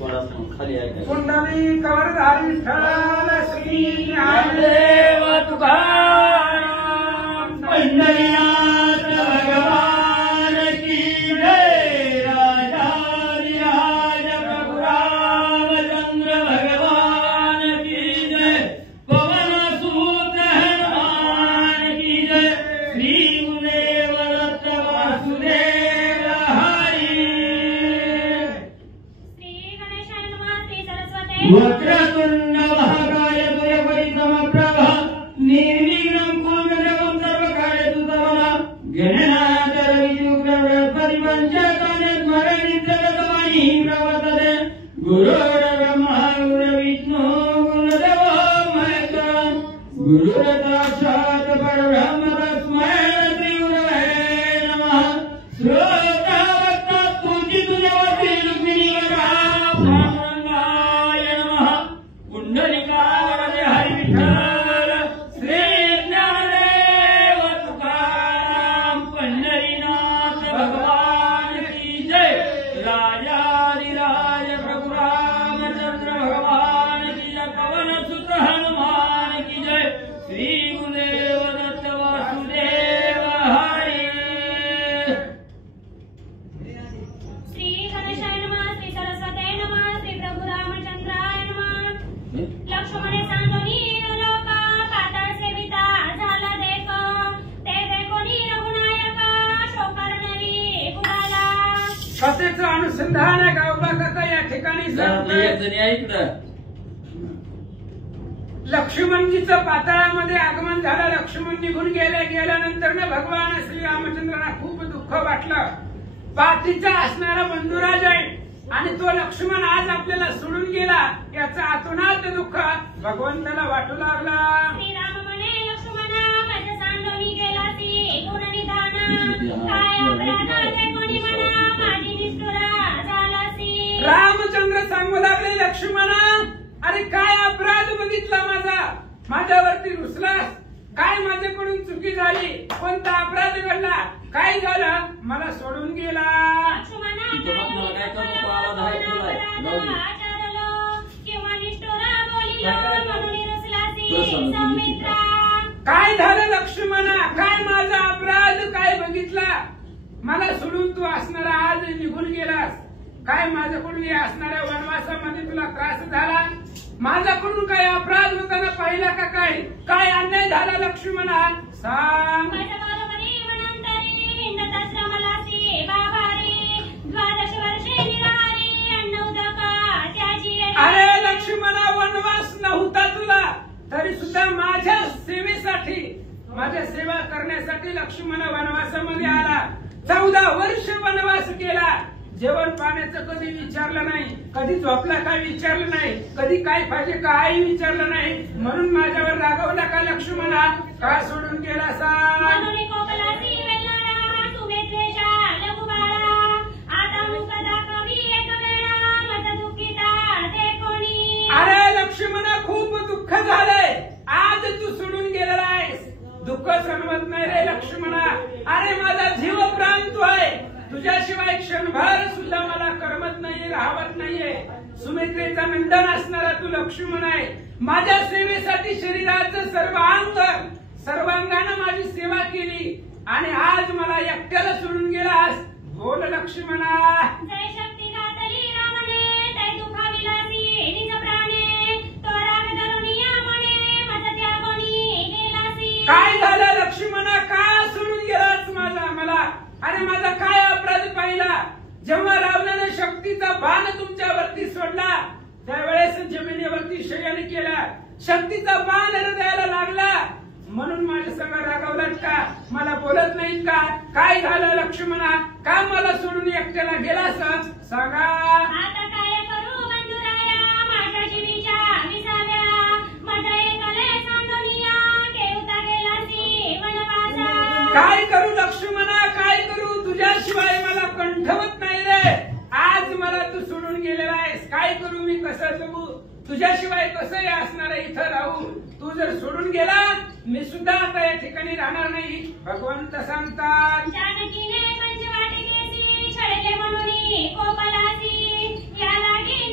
खाली आहे कुंडली कवरधारी विठ्ठल श्री ज्ञानदेव तुकाराम पंढरीनाथ भगवान की जय। राजाधिराज प्रभु रामचंद्र भगवान की जय। पवन सुत हनुमान की जय। श्री गुरुदेव दत्त वासुदेव हरि। वक्रतुंड महाकाय सूर्यकोटि समप्रभ निर्विघ्नं कुरु देवं सर्वकार्येषु सर्वदा। गणनाथ रविशुक्रबृहस्पति पंचकोणे स्मरणित्यगतमहि प्रवर्तते। गुरुर्ब्रह्मा गुरुर्विष्णु गुरुर्देवो महेश्वरः। गुरुर्साक्षात् परब्रह्म तस्मै श्री गुरवे नमः। श्रोता तुझी तुझ्यावरती रुक्मिणी पांडुरंगाय नमः। कुंडलिकावरती हरी विठ्ठल श्री ज्ञानदेव तुकाराम पंढरीनाथ भगवान की जय। राजाधिराज प्रभु रामचंद्र भगवान की जय। पवन सुत हनुमान की जय। श्री गुरुदेव दत्त वासुदेव हरि। श्री गणेशाय नमः। श्री सरस्वती नमः। श्री प्रभु रामचंद्राय नमः। लक्ष्मणे सांगोनी लोका पाताळ सेविता झाला देखो। ते देखोनी रघुनायका शोकर्णवी बुडाला। कथेचं अनुसंधान गावबा कथा या ठिकाणी लक्ष्मणजीचं पाताळामध्ये आगमन झालं। लक्ष्मण निघून गेल्यानंतर भगवान श्री रामचंद्रांना खूप दुःख वाटलं। पाठीचा असणारा बंधुराज आहे आणि तो लक्ष्मण आज आपल्याला सोडून गेला याचा आतोनात दुःख भगवंताला वाटू लागला। श्रीराम म्हणे लक्ष्मणा माझ्या सांगोनी गेलासी गुण निधान। काय अपराधाचे कोणी म्हणा माझी निष्ठुरा झालासी। रामचंद्र सांगू लागले लक्ष्मणा अरे काय अपराध बघितला माझा। माझ्यावरती रुसलास। काय माझ्याकडून चुकी झाली। कोणता अपराध घडला। काय झालं मला सोडून गेला। काय झालं लक्ष्मणा। काय माझा अपराध काय बघितला। मला सोडून तू असणारा आज निघून गेलास। काय माझ्याकडून या असणाऱ्या वनवासामध्ये तुला त्रास झाला। माझ्याकडून काय अपराध होताना पाहिला का। काय काय अन्याय झाला लक्ष्मणा सांग। अरे लक्ष्मणा वनवास नव्हता तुला तरी सुद्धा माझ्या सेवेसाठी माझ्या सेवा करण्यासाठी लक्ष्मण वनवासामध्ये आला। 14 वर्ष वनवास केला। जेवण पाण्याचं कधी विचारलं नाही। कधी झोपला काय विचारलं नाही। कधी काय पाहिजे काय विचारलं नाही। म्हणून माझ्यावर रागवला का लक्ष्मणा। का सोडून गेला सांग। अरे लक्ष्मणा खूप दुःख झालंय। आज तू सोडून गेलेला आहेस। दुःख सहमत नाही रे लक्ष्मणा। अरे माझा जीव प्राण तू आहे। तुझ्याशिवाय क्षणभर सुद्धा मला करमत नाहीये राहत नाहीये। सुमित्रेचा नंदन असणारा तू लक्ष्मण आहे। माझ्या सेवेसाठी शरीराचं सर्वांगानं माझी सेवा केली आणि आज मला एकट्याला सोडून गेलास। बोल लक्ष्मणा। काय झालं लक्ष्मणा। का सोडून गेलास मला। अरे माझा काय अपराध पाहिला। जेव्हा रावणाने शक्तीचा बाण तुमच्यावरती सोडला त्यावेळेस जमिनीवरती शयन केला। शक्तीचा बाण हृदयाला लागला म्हणून माझ्या संग रागवलात का। मला बोलत नाहीत का। काय झालं लक्ष्मणा। का मला सोडून एकट्याला गेलास सांगा। आता काय करू बंधुराया माझ्या जीवीच्या विसाव्या। माझा एकले सांगोनिया केवता गेलासी वनवासा। काय करू लक्ष्मणा काय करू। तुझ्याशिवाय मला कंठवत नाही रे। आज मला तू सोडून गेलेला आहेस। काय करू मी कसं जगू। तुझ्याशिवाय कसं असणार इथं राहू। तू जर सोडून गेला मी सुद्धा आता या ठिकाणी राहणार नाही। भगवंत सांगतात जानकीने पंचवाटिकेसी छळले म्हणून कोपलासी या लागी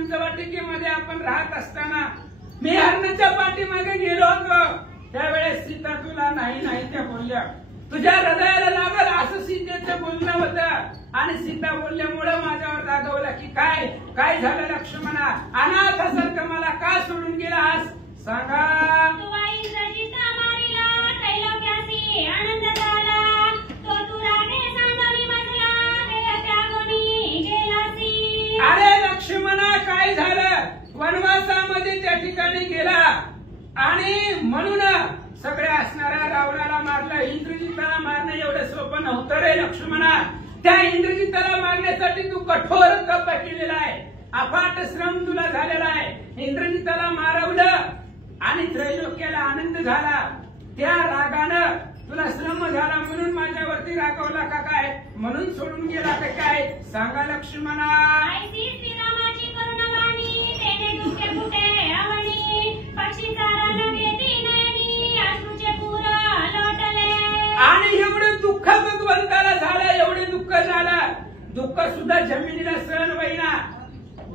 पंचवाटिकेमध्ये आपण राहत असताना मी हरणाच्या पाठीमागे गेलो होतो, त्यावेळेस सीता तुला नाही नाही त्या बोलल्या, तुझ्या हृदयाला लागल असं सीतेचं बोलणं होतं आणि सीता बोलल्यामुळे माझ्यावर रागवला की काय काय झालं लक्ष्मणा, अनाथासारखं मला का सोडून गेलास सांगा. आनंद झाला तो तू रागे सांडोनी बसला त्यागोनी गेलासी. अरे लक्ष्मणा काय झालं, वनवासामध्ये त्या ठिकाणी गेला आणि म्हणून सगळ्या असणाऱ्या रावणाला मारलं. इंद्रजिताला मारणं एवढं सोपं नव्हतं रे लक्ष्मणा. त्या इंद्रजिताला मारण्यासाठी तू कठोर तप केलेला आहे, अफाट श्रम तुला झालेला आहे. इंद्रजिताला मारवलं आणि त्रैलोक्याला आनंद झाला. त्या रागानं तुला श्रम झाला म्हणून माझ्यावरती रागवला का काय, म्हणून सोडून गेला का काय सांगा लक्ष्मणा. आणि एवढं दुःख भगवंताला झालं, एवढे दुःख झालं, दुःख सुद्धा जमिनीला सहन होईना.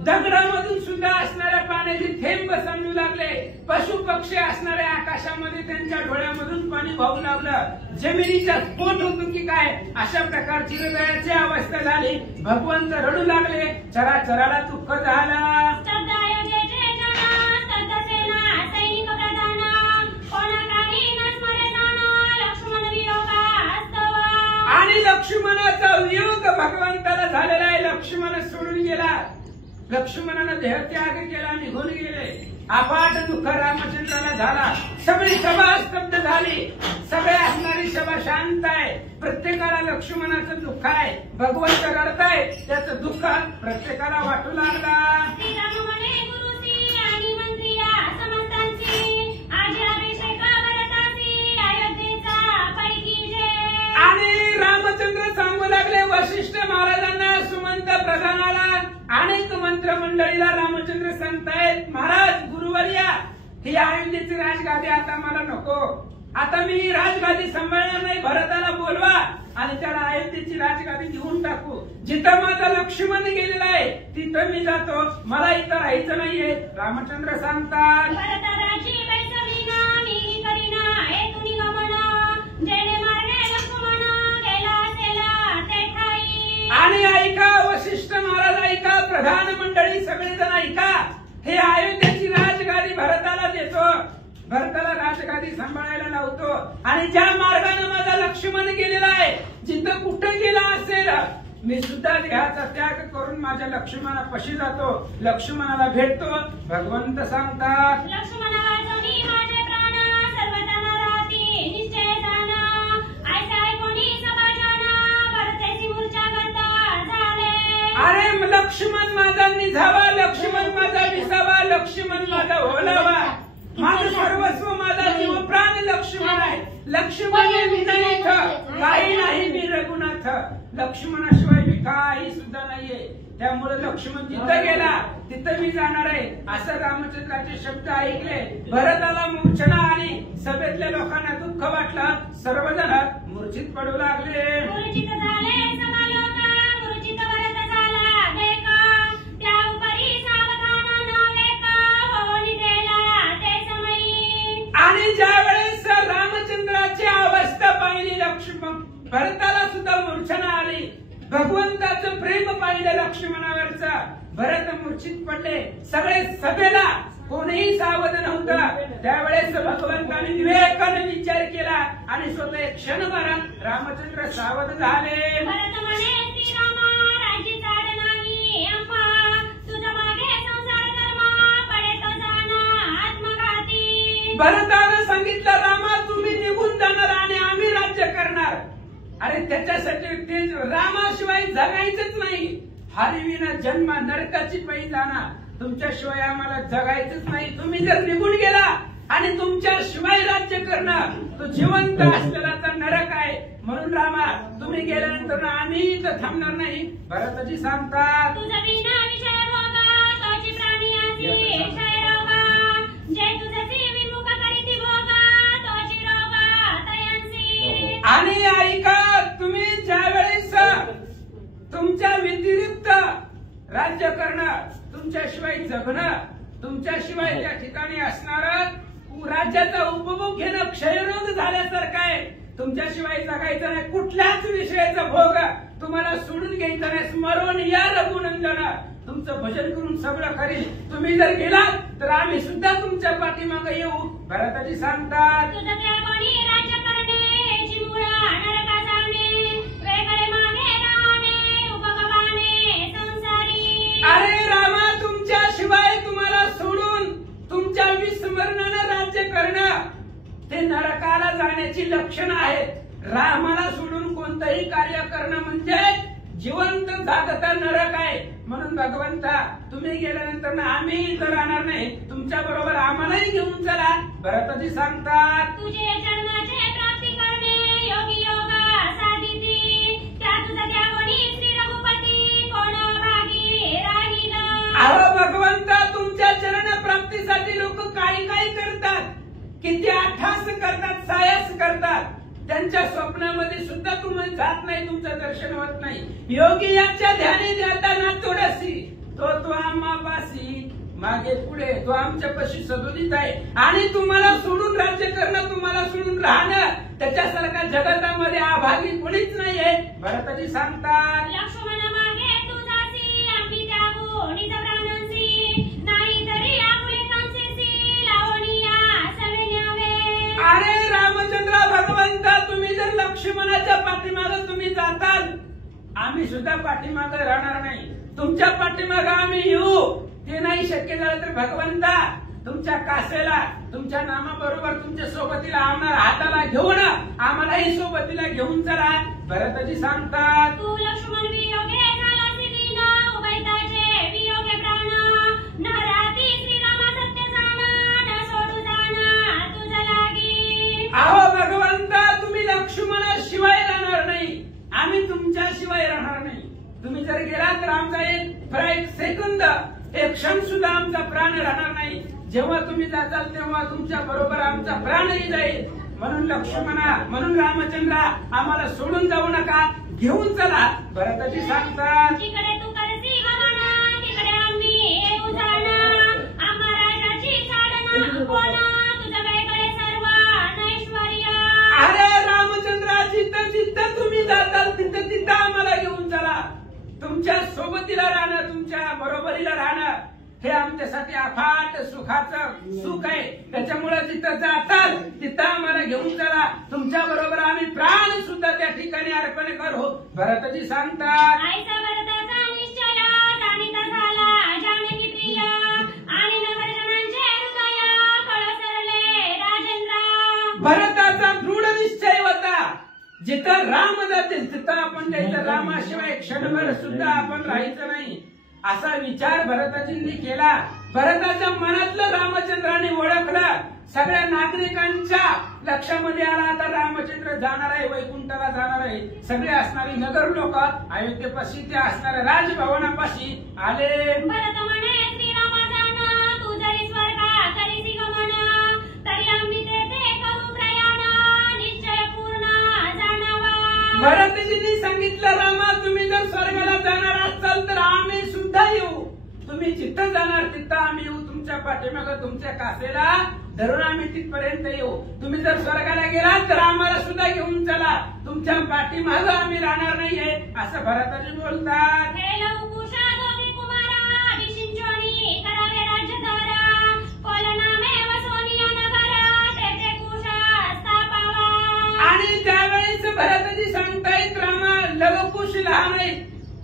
दगडामधून सुद्धा असणाऱ्या पाण्याचे थेंब सांडू लागले. पशु पक्षी असणाऱ्या आकाशामध्ये त्यांच्या डोळ्यामधून पाणी वाहू लागलं. जमिनीचा स्फोट होतो की काय अशा प्रकारची हृदयाची अवस्था झाली. भगवंत रडू लागले, चराचराला दुःख झाला. आणि लक्ष्मणाचा वियोग भगवंताला झालेला आहे. लक्ष्मण सोडून गेला, लक्ष्मणानं देहत्याग केला, निघून गेले. अफाट दुःख रामचंद्राला झाला. सगळी सभा स्तब्ध झाली, सगळ्या असणारी सभा शांत आहे. प्रत्येकाला लक्ष्मणाचं दुःख आहे, भगवंत रडताय, त्याचं दुःख प्रत्येकाला वाटू लागला. आणि रामचंद्र सांगू लागले वशिष्ठ महाराजांना, सुमंत प्रधानाला, अनेक मंत्रमंडळीला रामचंद्र सांगतायत महाराज गुरुवर्या, ही अयोध्येची राजगादी आता मला नको, आता मी राजगादी सांभाळणार नाही, भरताला बोलवा आणि त्याला अयोध्येची राजगादी घेऊन टाकू. जिथं माझा लक्ष्मण गेलेला आहे तिथं मी जातो, मला इथं राहायचं नाहीये. रामचंद्र सांगतात आणि ऐका वशिष्ठ महाराज, ऐका प्रधान मंडळी सगळेजण ऐका, हे अयोध्येची राजगादी भरताला देतो, भरताला राजगादी सांभाळायला लावतो आणि ज्या मार्गाने माझा लक्ष्मण गेलेला आहे जिथं कुठं गेला असेल मी सुद्धा देहाचा त्याग करून माझ्या लक्ष्मणापाशी जातो, लक्ष्मणाला भेटतो. भगवंत सांगतात अरे लक्ष्मण माझा निझावा, लक्ष्मण माझा विसावा, लक्ष्मण माझा ओलावा, माझं सर्वस्व माझा जीव प्राण लक्ष्मण आहे. लक्ष्मण विनायक काही नाही, मी रघुनाथ, लक्ष्मणाशिवाय मी काही सुद्धा नाहीये. त्यामुळे लक्ष्मण जिथं गेला तिथं मी जाणार आहे असं रामचंद्राचे शब्द ऐकले. भरताला मूर्छना आली, सभेतल्या लोकांना दुःख वाटलं, सर्वजण मूर्छित पडू लागले. आणि ज्या वेळेस रामचंद्राची अवस्था पाहिली लक्ष्मण, भरताला सुद्धा मूर्छना आली. भगवंताचं प्रेम पाहिलं लक्ष्मणावरचा, भरत मूर्छित पडले. सगळे सभेला कोणीही सावध नव्हतं. त्यावेळेस भगवंताने विवेकाने विचार केला आणि स्वतः एक क्षणभर रामचंद्र सावध झाले. भरतानं सांगितलं रामा तुम्ही निघून जाणार आणि आम्ही राज्य करणार. अरे त्याच्यासाठी ते रामाशिवाय जगायचंच नाही. हरिविना जन्म नरकाची पै जाणार, तुमच्याशिवाय आम्हाला जगायचंच नाही. तुम्ही जर निघून गेला आणि तुमच्याशिवाय राज्य करणं तो जिवंत असलेला तर नरक आहे. म्हणून रामा तुम्ही गेल्यानंतर आम्ही इथं थांबणार नाही. भरतजी सांगतात आणि ऐका, तुम्ही ज्या वेळेस तुमच्या व्यतिरिक्त राज्य करणं तुमच्याशिवाय जगणं, तुमच्याशिवाय त्या ठिकाणी असणारं राज्याचा उपभोग घेणं क्षयरोग झाल्यासारखं आहे. तुमच्याशिवाय जगायचं नाही, कुठल्याच विषयाचा भोग तुम्हाला सोडून घ्यायचा नाही. स्मरण या रघुनंदन, तुमचं भजन करून सगळं करील. तुम्ही जर गेलात तर आम्ही सुद्धा तुमच्या पाठीमागे येऊ. भरताजी सांगतात, तुझं त्या कोणी राज्य करणे, चिमुळा नरका जाणे, वेगळे मागे राहणे, उपगमाने संसारी. अरे रामा, तुमच्याशिवाय तुम्हाला सोडून तुमच्या विस्मरणानं राज्य करणं ते नरकाला जाण्याची लक्षणं आहेत. रामाला सोडून कोणतंही कार्य करणं म्हणजे जिवंत जागता नरक आहे. म्हणून भगवंता, तुम्ही गेल्यानंतर ना आम्ही इथं राहणार नाही, तुमच्या बरोबर आम्हालाही घेऊन चला. भरताजी सांगतात, तुझे जन्माचे प्राप्ती करणे, योगी योगा साधिती, त्या तुझा त्या कोणी श्री रघुपती, कोण भागी राहिला. अहो भगवंता, तुमच्या चरण प्राप्तीसाठी लोक काही काही करतात, किती अट्टहास करतात, सायास करतात. त्यांच्या स्वप्नामध्ये सुद्धा तुम्ही जात नाही, तुमचं दर्शन होत नाही. योगी याच्या ध्यानी जाताना थोडीशी तो आम्हापाशी मागे पुढे तो आमच्यापाशी सदोदित आहे. आणि तुम्हाला सोडून राज्य करणं, तुम्हाला सोडून राहणं, त्याच्यासारखा जगतामध्ये अभागी कोणीच नाहीये. भरताजी सांगतात, लक्ष्मण मागे तुझासी, आम्ही त्यागो निज प्राणांसी, नाही तरी आपुले कांसेसी, लावणीया सवे न्यावे. अरे रामचंद्र भगवंता, तुम्ही जर लक्ष्मणाच्या पाठीमागे तुम्ही जाताल, आम्ही सुद्धा पाठीमागे राहणार नाही. तुमच्या पाठीमागे आम्ही येऊ, ते नाही शक्य झालं तर भगवंता, तुमच्या कासेला, तुमच्या नामाबरोबर तुमच्या सोबतीला आम्हाला हाताला घेऊन आम्हालाही सोबतीला घेऊन चला. भरताजी सांगतात, तू लक्ष्मण वियोगे झालासी दीन, उभयताचे वियोगे प्राण, न राहती श्रीरामा सत्य जाण, न सोडू जाण तुझ लागी. अहो भगवंता, तुम्ही लक्ष्मणाशिवाय राहणार नाही, आम्ही तुमच्याशिवाय राहणार नाही. तुम्ही जर गेलात तर आमचा एक सेकंद, एक क्षण सुद्धा आमचा प्राण राहणार नाही. जेव्हा तुम्ही जाताल तेव्हा तुमच्या बरोबर आमचा प्राणही जाईल. म्हणून लक्ष्मणा, म्हणून रामचंद्रा, आम्हाला सोडून जाऊ नका, घेऊन चला. भरताजी सांगतात, जिकडे तू करसी गमन, तिकडे आम्ही येऊ जाण, आम्हा राजाची साधना कोण, तुझं वेगळे सर्व नैश्वर्य. अरे रामचंद्रा, जिथं जिथं तुम्ही जाताल तिथं तिथं आम्हाला घेऊन चला. तुमच्या सोबतीला राहणं, तुमच्या बरोबरीला राहणं हे आमच्यासाठी अफाट सुखाचं सुख आहे. त्याच्यामुळे जिथं जाताल तिथं आम्हाला घेऊन चला. तुमच्या बरोबर आम्ही प्राण सुद्धा त्या ठिकाणी अर्पण करू. भरताजी सांगतात, आईचा भरताचा निश्चय जाणीता झाला जानकी प्रिय, आणि नगरजनांचे हृदय कळसरले राजेंद्र. भरताचा दृढ निश्चय होता, जिथं राम जातील तिथं आपण जायचं, रामाशिवाय क्षणभर सुद्धा आपण राहायचं नाही, असा विचार भरताजींनी केला. भरताच्या मनातलं रामचंद्राने ओळखलं. सगळ्या नागरिकांच्या लक्षामध्ये आला, आता रामचंद्र जाणार आहे, वैकुंठाला जाणार आहे. सगळे असणारी नगर लोक अयोध्येपाशी, त्या असणाऱ्या राजभवनापाशी आले. भरत म्हणे, श्रीरामा जाण, तू जरी स्वर्गा करीसी गमन, तरी आम्ही तेथे करू प्रयाण, निश्चय पूर्ण जाणावा. भरतजींनी सांगितलं, रामा, तुम्ही जर स्वर्गाला जाणार असाल तर आम्ही सुद्धा येऊ. तुम्ही जिथं जाणार तिथं आम्ही येऊ. तुमच्या पाठीमागं तुमच्या कासेला धरून आम्ही तिथपर्यंत येऊ. तुम्ही जर स्वर्गाला गेलात तर आम्हाला सुद्धा घेऊन चला. तुमच्या पाठीमागं आम्ही राहणार नाहीये, असं भरताजी बोलतात. आणि त्यावेळेस भरताजी सांगतायत, रामा, लवकुश लहान आहे,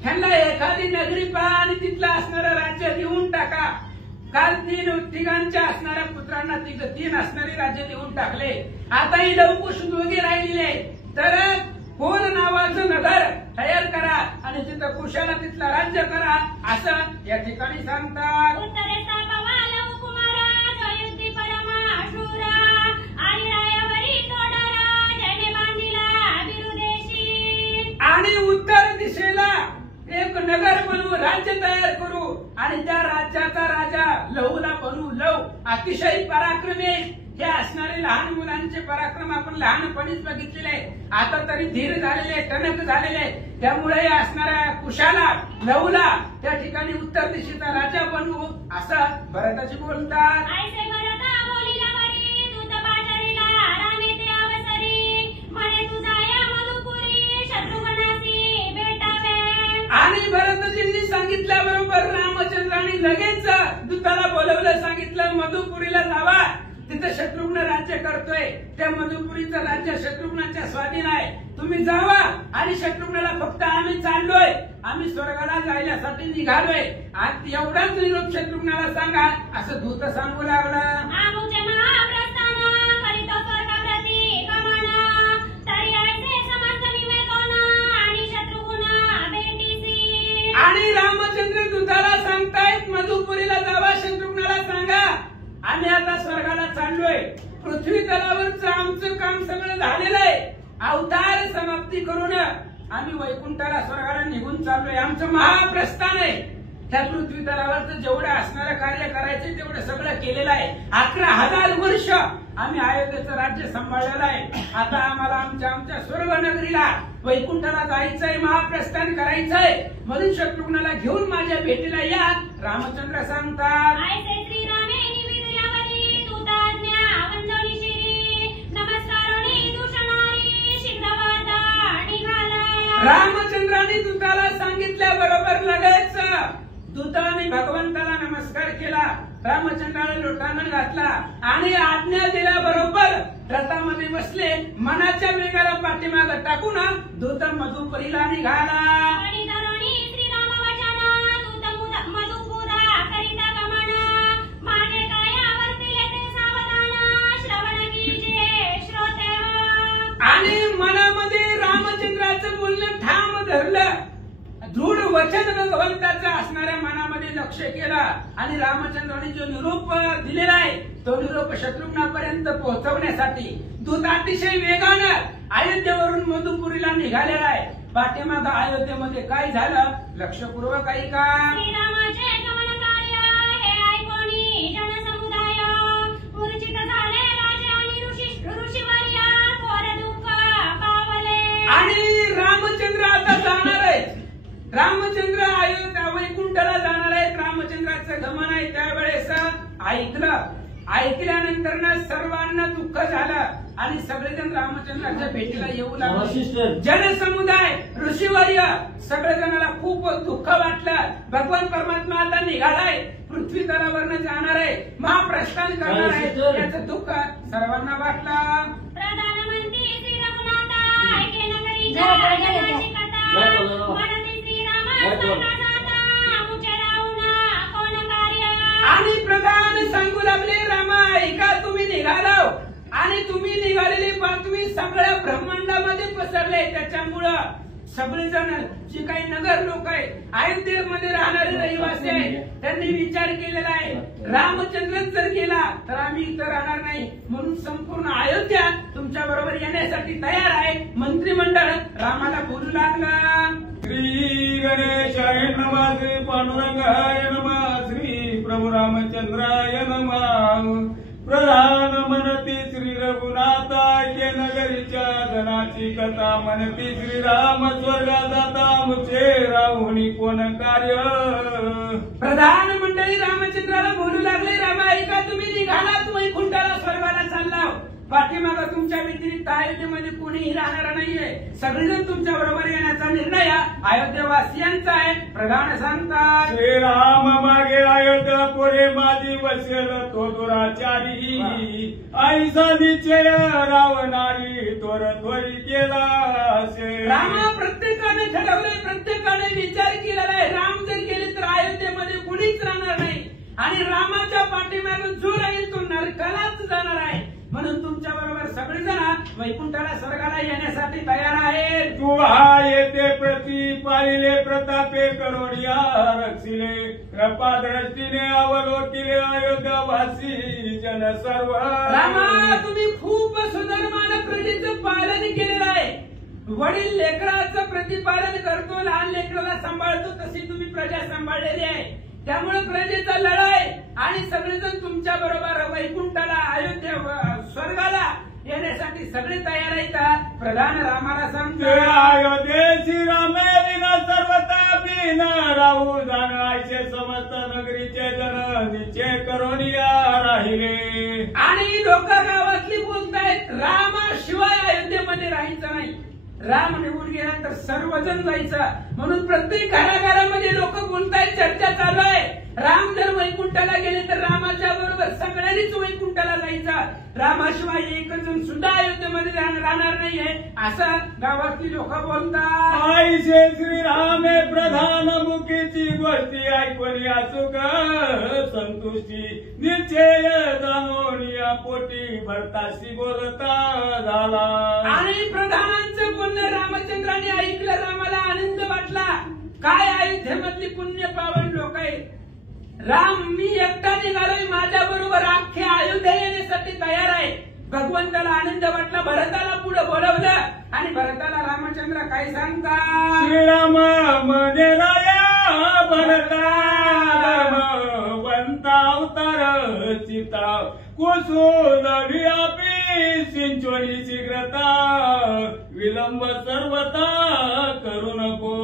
ह्यांना एखादी नगरी पहा आणि तिथलं असणारं राज्य देऊन टाका. काल तिघांच्या असणाऱ्या पुत्रांना तीन असणारे राज्य देऊन टाकले. आता ही लवकुश दोघे राहिलेले, तर कोण नावाचं नगर तयार करा आणि तिथं कुशाला तिथलं राज्य करा, असं या ठिकाणी सांगतात. आणि उत्तर दिशेला एक नगर बनवू, राज्य तयार करू आणि त्या राज्याचा राजा लहूला बनवू. लव अतिशय पराक्रमी, हे असणारे लहान मुलांचे पराक्रम आपण लहानपणीच बघितलेले आहे. आता तरी धीर झालेले, टणक झालेले, त्यामुळे असणाऱ्या कुशाला लवला त्या ठिकाणी उत्तर दिशेचा राजा बनवू असं भरताजी बोलतात. ऐसे भरता बोलिला वरी, दूत पाचारिला रामे ते अवसरी, म्हणे तुझा या मधुपुरी शत्रुघ्नासी भेटावे. आणि भरतजींनी सांगितल्याबरोबर रामचंद्रांनी लगेच दूताला बोलवलं, सांगितलं मधुपुरीला जावा, तिथं शत्रुघ्न राज्य करतोय, त्या मधुपुरीचं राज्य शत्रुघ्नाच्या स्वाधीन आहे, तुम्ही जावा. आणि शत्रुघ्नाला फक्त आम्ही चाललोय, आम्ही स्वर्गाला जायसाठी निघालोय, आज एवढाच निरोप शत्रुघ्नाला सांगा असं दूत सांगू लागला. आमुचे महाप्रस्थान करीतो स्वर्गाप्रती गमन, तरी ऐसे समस्त निवेदन आणि शत्रुघ्न भेटीसी. आणि रामचंद्र दूताला सांगतायत मधुपुरीला जावा, शत्रुघ्नाला सांगा आम्ही आता स्वर्गाला चाललोय, पृथ्वी तलावरचं आमचं काम सगळं झालेलं आहे, अवतार समाप्ती करून आम्ही वैकुंठाला स्वर्गाला निघून चाललोय, आमचं महाप्रस्थान आहे. त्या पृथ्वी तलावरचं जेवढं असणारं कार्य करायचं तेवढं सगळं केलेलं आहे. 11,000 वर्ष आम्ही अयोध्येचं राज्य सांभाळलेलं आहे. आता आम्हाला आमच्या स्वर्ग नगरीला वैकुंठाला जायचंय, महाप्रस्थान करायचंय, म्हणून शत्रुघ्नाला घेऊन माझ्या भेटीला या रामचंद्र सांगतात. ऐसे श्रीरामे निवेदिला वरी, दूताज्ञा वंदनी शिरी, नमस्कारोनी दूषणारी शीघ्रवादा निघाला. रामचंद्रांनी दूताला सांगितल्याबरोबर लगेच दूताने भगवंताला नमस्कार केला, रामचंद्राला लोटांगण घातला आणि आज्ञा दिल्याबरोबर रथामध्ये बसले, मनाच्या वेगाला पाठीमाग टाकून दूत मधुपुरीला निघाला. आणि धरणी श्रीराम वचन, दूत मधुपुरा करिता गमन, मागे काय आवर्तिले ते सावधान, श्रवण कीजे श्रोते हो. आणि मनामध्ये रामचंद्राचं बोलणं ठाम धरलं, दृढ वचन भगवंताचं असणाऱ्या मनामध्ये लक्ष केलं आणि रामचंद्रांनी जो निरोप दिलेला आहे तो निरोप शत्रुघ्नापर्यंत पोहोचवण्यासाठी दूत अतिशय वेगानं अयोध्येवरून मधुपुरीला निघालेला आहे. पाठीमागं अयोध्येमध्ये काय झालं लक्षपूर्वक ऐका. श्रीरामाचे गमन कार्य हे ऐकोनी जनसमुदाय, मूर्छित झाले राजा आणि ऋषीवर्य, थोर दुःख पावले. आणि रामचंद्र आता जाणार आहेत, रामचंद्र अयोध्या वैकुंठाला जाणार आहेत, रामचंद्राचं गमन आहे. त्यावेळेस ऐकल्यानंतर सर्वांना दुःख झालं आणि सगळेजण रामचंद्राच्या भेटीला येऊ लागले. जनसमुदाय, ऋषीवर्य सगळेजणाला खूप दुःख वाटलं. भगवान परमात्मा आता निघालाय, पृथ्वी तलावरनं जाणार आहे, महाप्रस्थान करणार आहे, याचं दुःख सर्वांना वाटलं. प्रधानमंत्री श्री रघुनाथा ऐके नगरीच्या जनाची कथा, म्हणते श्रीरामा संगाजाता, मुझे राहुना कोण कार्य. आणि प्रधान सांगू लागले, रामा ऐका, तुम्ही निघालाव आणि तुम्ही निघालेली बातमी सगळ्या ब्रह्मांडामध्ये पसरले. त्याच्यामुळं सगळेजण जे काही नगर लोक आहे, अयोध्येमध्ये राहणारे रहिवासी आहे, त्यांनी विचार केलेला आहे रामचंद्रच जर गेला तर आम्ही इथं राहणार नाही, म्हणून संपूर्ण अयोध्या तुमच्या बरोबर येण्यासाठी तयार आहे. मंत्रिमंडळ रामाला बोलू लागलं. श्री गणेशाय नमः, श्री पांडुरंगाय नमः, श्री प्रभू रामचंद्राय नमः. प्रधान म्हणती श्री रघुनाथा ऐके नगरीच्या जनाची कथा, म्हणती श्रीराम स्वर्गा जाता, मुझे राहुनी कोण कार्य. प्रधान मंडळी रामचंद्राला बोलू लागले, रामा ऐका, तुम्ही निघालात वैकुंठाला स्वर्गाला चालला, पाठीमागं तुमच्या व्यतिरिक्त अयोध्येमध्ये कोणीही राहणार नाहीये, सगळेजण तुमच्या बरोबर येण्याचा निर्णय अयोध्येवासियांचा आहे. प्रधान सांगतात, श्रीराम मागे अयोध्या पुढे माझी बसेल तो दुराचारी, ऐसा निश्चय रावणारी तोर त्वरी केला असे. रामा प्रत्येकाने ठरवलंय, प्रत्येकाने विचार केलेला आहे, राम जर गेले तर अयोध्येमध्ये कुणीच राहणार नाही आणि रामाच्या पाठीमागे जो राहील तो नरकालाच जाणार आहे, म्हणून तुमच्या बरोबर सगळेजण वैकुंठाला स्वर्गाला येण्यासाठी तयार आहेत. तू हा येते प्रती पाहिले प्रतापे करोडिया रक्षिले, कृपा दृष्टीने अवलोकिले अयोध्यावासी जन सर्व. रामा तुम्ही खूप सुधर्मान प्रजेचं पालन केलेलं आहे, वडील लेकराचं प्रतिपालन करतो, लहान लेकराला सांभाळतो, तशी तुम्ही प्रजा सांभाळलेली आहे. त्यामुळे प्रजेचा लढाई आणि सगळेजण तुमच्या बरोबर वैकुंठाला अयोध्या स्वर्गाला येण्यासाठी सगळे तयार आहेत. प्रधान रामाला सांगतो अयोध्येशी रामे विना सर्वता बिन राहू जाण आयचे समस्त नगरीचे जन निश्चय करून या राहिले. आणि लोक गावातली बोलतायत रामाशिवाय अयोध्येमध्ये राहायचं नाही. राम निघून गेल्यानंतर सर्वजण जायचं म्हणून प्रत्येक घराघरामध्ये लोक बोलतायत, चर्चा चालू आहे. राम जर वैकुंठाला गेले तर रामाच्या बरोबर सगळ्यांनीच वैकुंठाला जायचं. रामाशिवाय एक जण सुद्धा अयोध्येमध्ये राहणार नाहीये असं गावातली लोक बोलतात. आईशे श्रीरामे प्रधान मुखीची गोष्टी ऐकून सुख संतुष्टी निश्चय जाणून या पोटी भरताशी बोलता झाला. आणि प्रधानांचं बोलणं रामचंद्राने ऐकलं. रामाला आनंद वाटला. काय अयोध्येमधली पुण्य पावन लोक आहेत. राम मी एकटा निघालोय, माझ्या बरोबर अख्खे अयोध्या येण्यासाठी तयार आहे. भगवंताला आनंद वाटला. भरताला पुढे बोलवलं आणि भरताला रामचंद्र काय सांगतात. श्रीराम मध्ये राया भरता वंता अवतार चिता कुसून व्यापी सिंचोनी शीघ्रता विलंब सर्वता करू नको.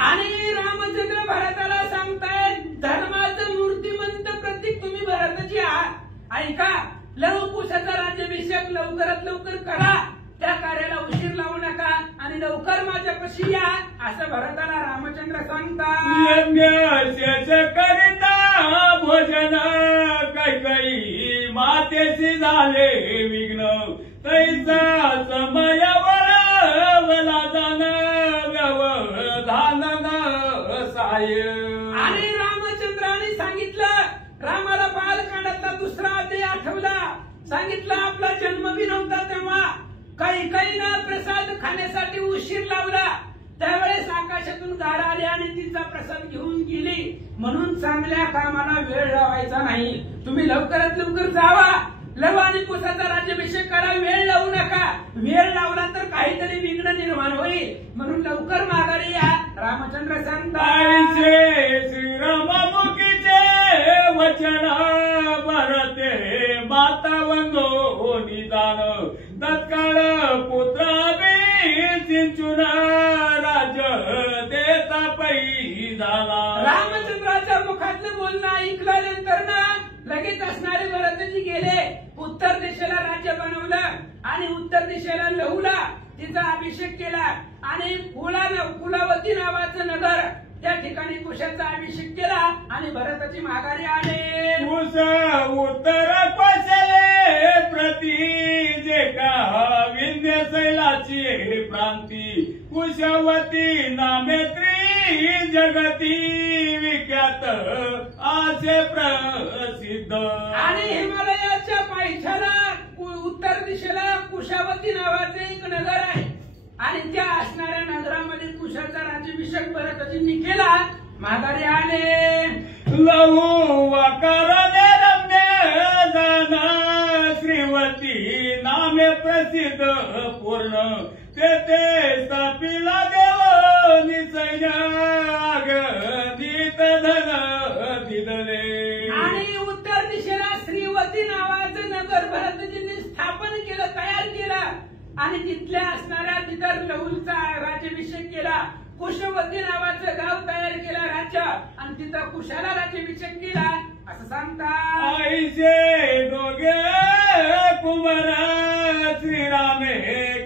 आणि रामचंद्र भरताला सांगतायत धर्माचं मूर्तिमंत प्रतीक तुम्ही भरताची आहात. ऐका, लवकुशाचा राज्याभिषेक लवकरात लवकर करा. त्या कार्याला उशीर लावू नका आणि लवकर माझ्यापाशी या असं भरताला रामचंद्र सांगतात. यज्ञ शेष करिता भोजन काही मातेशी झाले विघ्न तैसा समय वळवला जाण व्यवधान साय. आणि रामचंद्राने सांगितलं, रामाला बालकांडातला दुसरा अध्याय आठवला. सांगितलं आपला जन्म बी नव्हता तेव्हा कैकेयीनं प्रसाद खाण्यासाठी उशीर लावला. त्यावेळेस आकाशातून गार आली आणि तिचा प्रसाद घेऊन गेली. म्हणून चांगल्या कामाला वेळ लावायचा नाही. तुम्ही लवकरात लवकर जावा. लव आणि कुशाचा राज्याभिषेक करा. वेळ लावू नका. वेळ लावला तर काहीतरी विघ्न निर्माण होईल. म्हणून लवकर माघारी या रामचंद्र सांगतात. श्रीरामुखीचे वचन भरते माता वंदो निदान तत्काळ पुत्र सिंचून राज देता पै झाला. रामचंद्राच्या मुखातलं बोलणं ऐकल्यानंतर ना लगेच असणारे भरतजी गेले. उत्तर दिशेला राज्य बनवलं आणि उत्तर दिशेला लहुला तिचा अभिषेक केला. आणि कुलावती नावाचं नगर त्या ठिकाणी कुशाचा अभिषेक केला आणि भरताची माघारी आले. कुश उत्तर कोशले प्रती जे का विंध्य शैलाची प्रांती कुशवती नामेत्री जगती विख्यात आसे प्रसिद्ध. आणि हिमालयाच्या पायथ्याला उत्तर दिशेला कुशावती नावाचे एक नगर आहे आणि त्या असणाऱ्या नगरामध्ये कुशाचा राज्याभिषेक भरतजींनी केला. माघारी आले. लहू वाकारले रम्य जाना श्रीवती नामे प्रसिद्ध पूर्ण तेथे स्थापिला देव निसैन्य अगणित धन दिदले. आणि उत्तर दिशेला श्रीवती नावाचं नगर भरतजींनी स्थापन केलं, तयार केलं आणि तिथल्या असणाऱ्या तिथं लहूचा राज्याभिषेक केला. कुशवती नावाचं गाव तयार केलं राज्य आणि तिथं कुशाला राज्याभिषेक केला असं सांगतात. आईचे दोघे कुमार श्रीरामे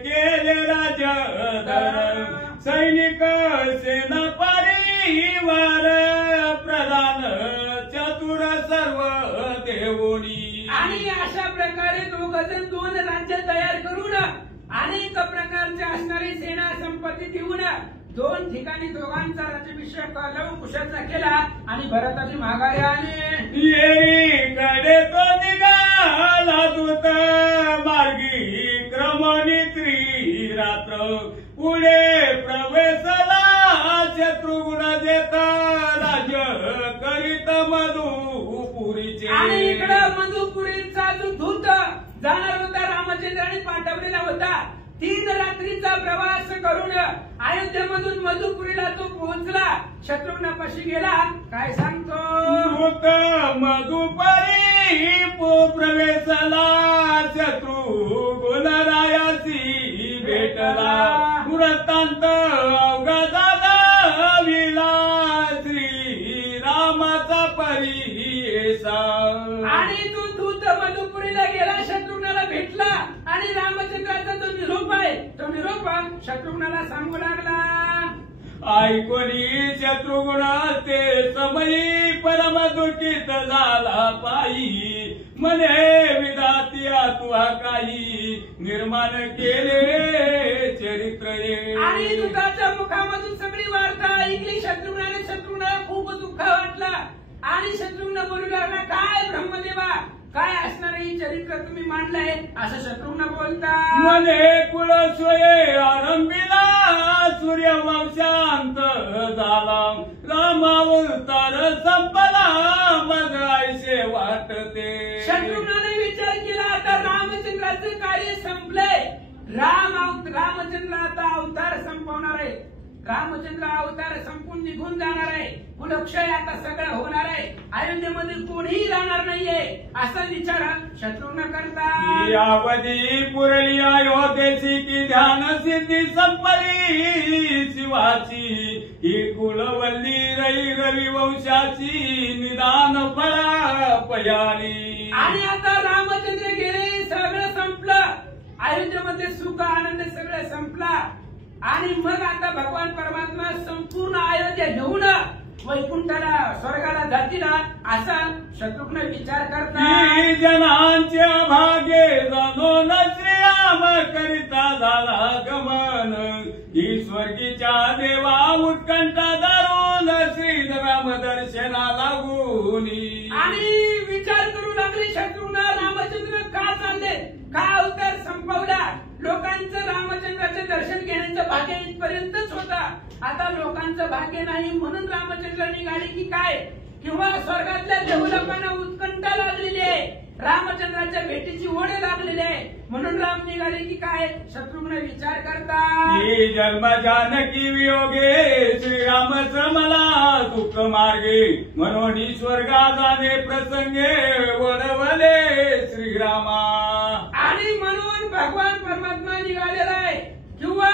केले राजधर सैनिक सेना परिवार प्रधान चतुर सर्व देवोनी. आणि अशा प्रकारे दोघजण दोन राज्य तयार करून अनेक प्रकारच्या असणारी सेना संपत्ती देऊन दोन ठिकाणी दोघांचा राज्याभिषेक लवकुशाचा केला आणि भरताची माघारी आले. येईकडे तो निघाला दूत मार्गी क्रमणी रात्र पुढे प्रवेशला शत्रुघ्न देता राज करीत मधुपुरीचे. आणि इकडे मधुपुरीचा जो दूत जाणार होता रामचंद्राने पाठवलेला होता. 3 रात्रीचा प्रवास करून अयोध्येमधून मधुपुरीला तो पोहोचला. शत्रुघ्नापाशी गेला. काय सांगतो? मृत मधुपरी प्रवेशला शत्रू गुणरायासी भेटला. वृत्तांत अवघा झाला विला श्री रामाचा परिसा. आणि तो दूत मधुपुरीला गेला, शत्रुघ्नाला भेटला आणि रामचंद्राचा जो निरोप आहे तो निरोप शत्रुघ्नाला सांगू लागला. ऐकोनी शत्रुघ्न ते समयी परम दुःखित झाला पायी. म्हणे विधात्या तुहा काही निर्माण केले चरित्र. आणि दुःखाच्या मुखामधून सगळी वार्ता ऐकली शत्रुघ्नाने. शत्रुघ्नाला खूप दुःख वाटला आणि शत्रुघ्न बोलू लागला, काय ब्रह्मदेवा, काय असणार ही चरित्र तुम्ही मांडलंय असं शत्रुघ्न बोलता. म्हणे कुळ सोये आरंभीला सूर्यवंशांत झाला. रामावतार संपला मग ऐसे वाटते. शत्रुघ्नाने विचार केला, आता रामचंद्राचं कार्य संपलंय. रामचंद्र आता अवतार संपवणार आहे. रामचंद्र अवतार संपून निघून जाणार आहे. कुलक्षय आता सगळं होणार आहे. अयोध्येमध्ये कोणीही राहणार नाहीये असा विचार शत्रुघ्न करतात. यावधी पुरली अयोध्येची की ध्यान सिद्धी संपली शिवाची. ही कुलवल्ली रवी वंशाची निदान फळा पयाली. आणि आता रामचंद्र गेले, सगळं संपलं. अयोध्येमध्ये सुख आनंद सगळं संपला. आणि मग आता भगवान परमात्मा संपूर्ण अयोध्या घेऊन वैकुंठाला स्वर्गाला जातील असा शत्रुघ्न विचार करतात. जनांच्या भागे जाणून श्रीराम करिता झाला गमन. ही स्वर्गीच्या देवा उत्कंठा धरून श्रीराम दर्शना लागून. आणि विचार करू लागले शत्रुघ्न, रामचंद्र का चालले, का अवतार संपवला. लोकांचं रामचंद्राचं दर्शन घेण्याचं भाग्य इथपर्यंतच होता. आता लोकांचं भाग्य नाही म्हणून रामचंद्र निघाले की काय, किंवा स्वर्गातल्या देवलोकांना उत्कंठा लागलेली आहे, रामचंद्राच्या भेटीची ओढ लागलेली आहे म्हणून राम निघाले की काय, शत्रुघ्न विचार करतात. जन्म जानकी वियोगे श्रीरामच मला दुःख मार्गे. म्हणून स्वर्गा जाणे प्रसंगे वळवले श्रीरामा. आणि म्हणून भगवान परमात्मा निघालेला आहे. किंवा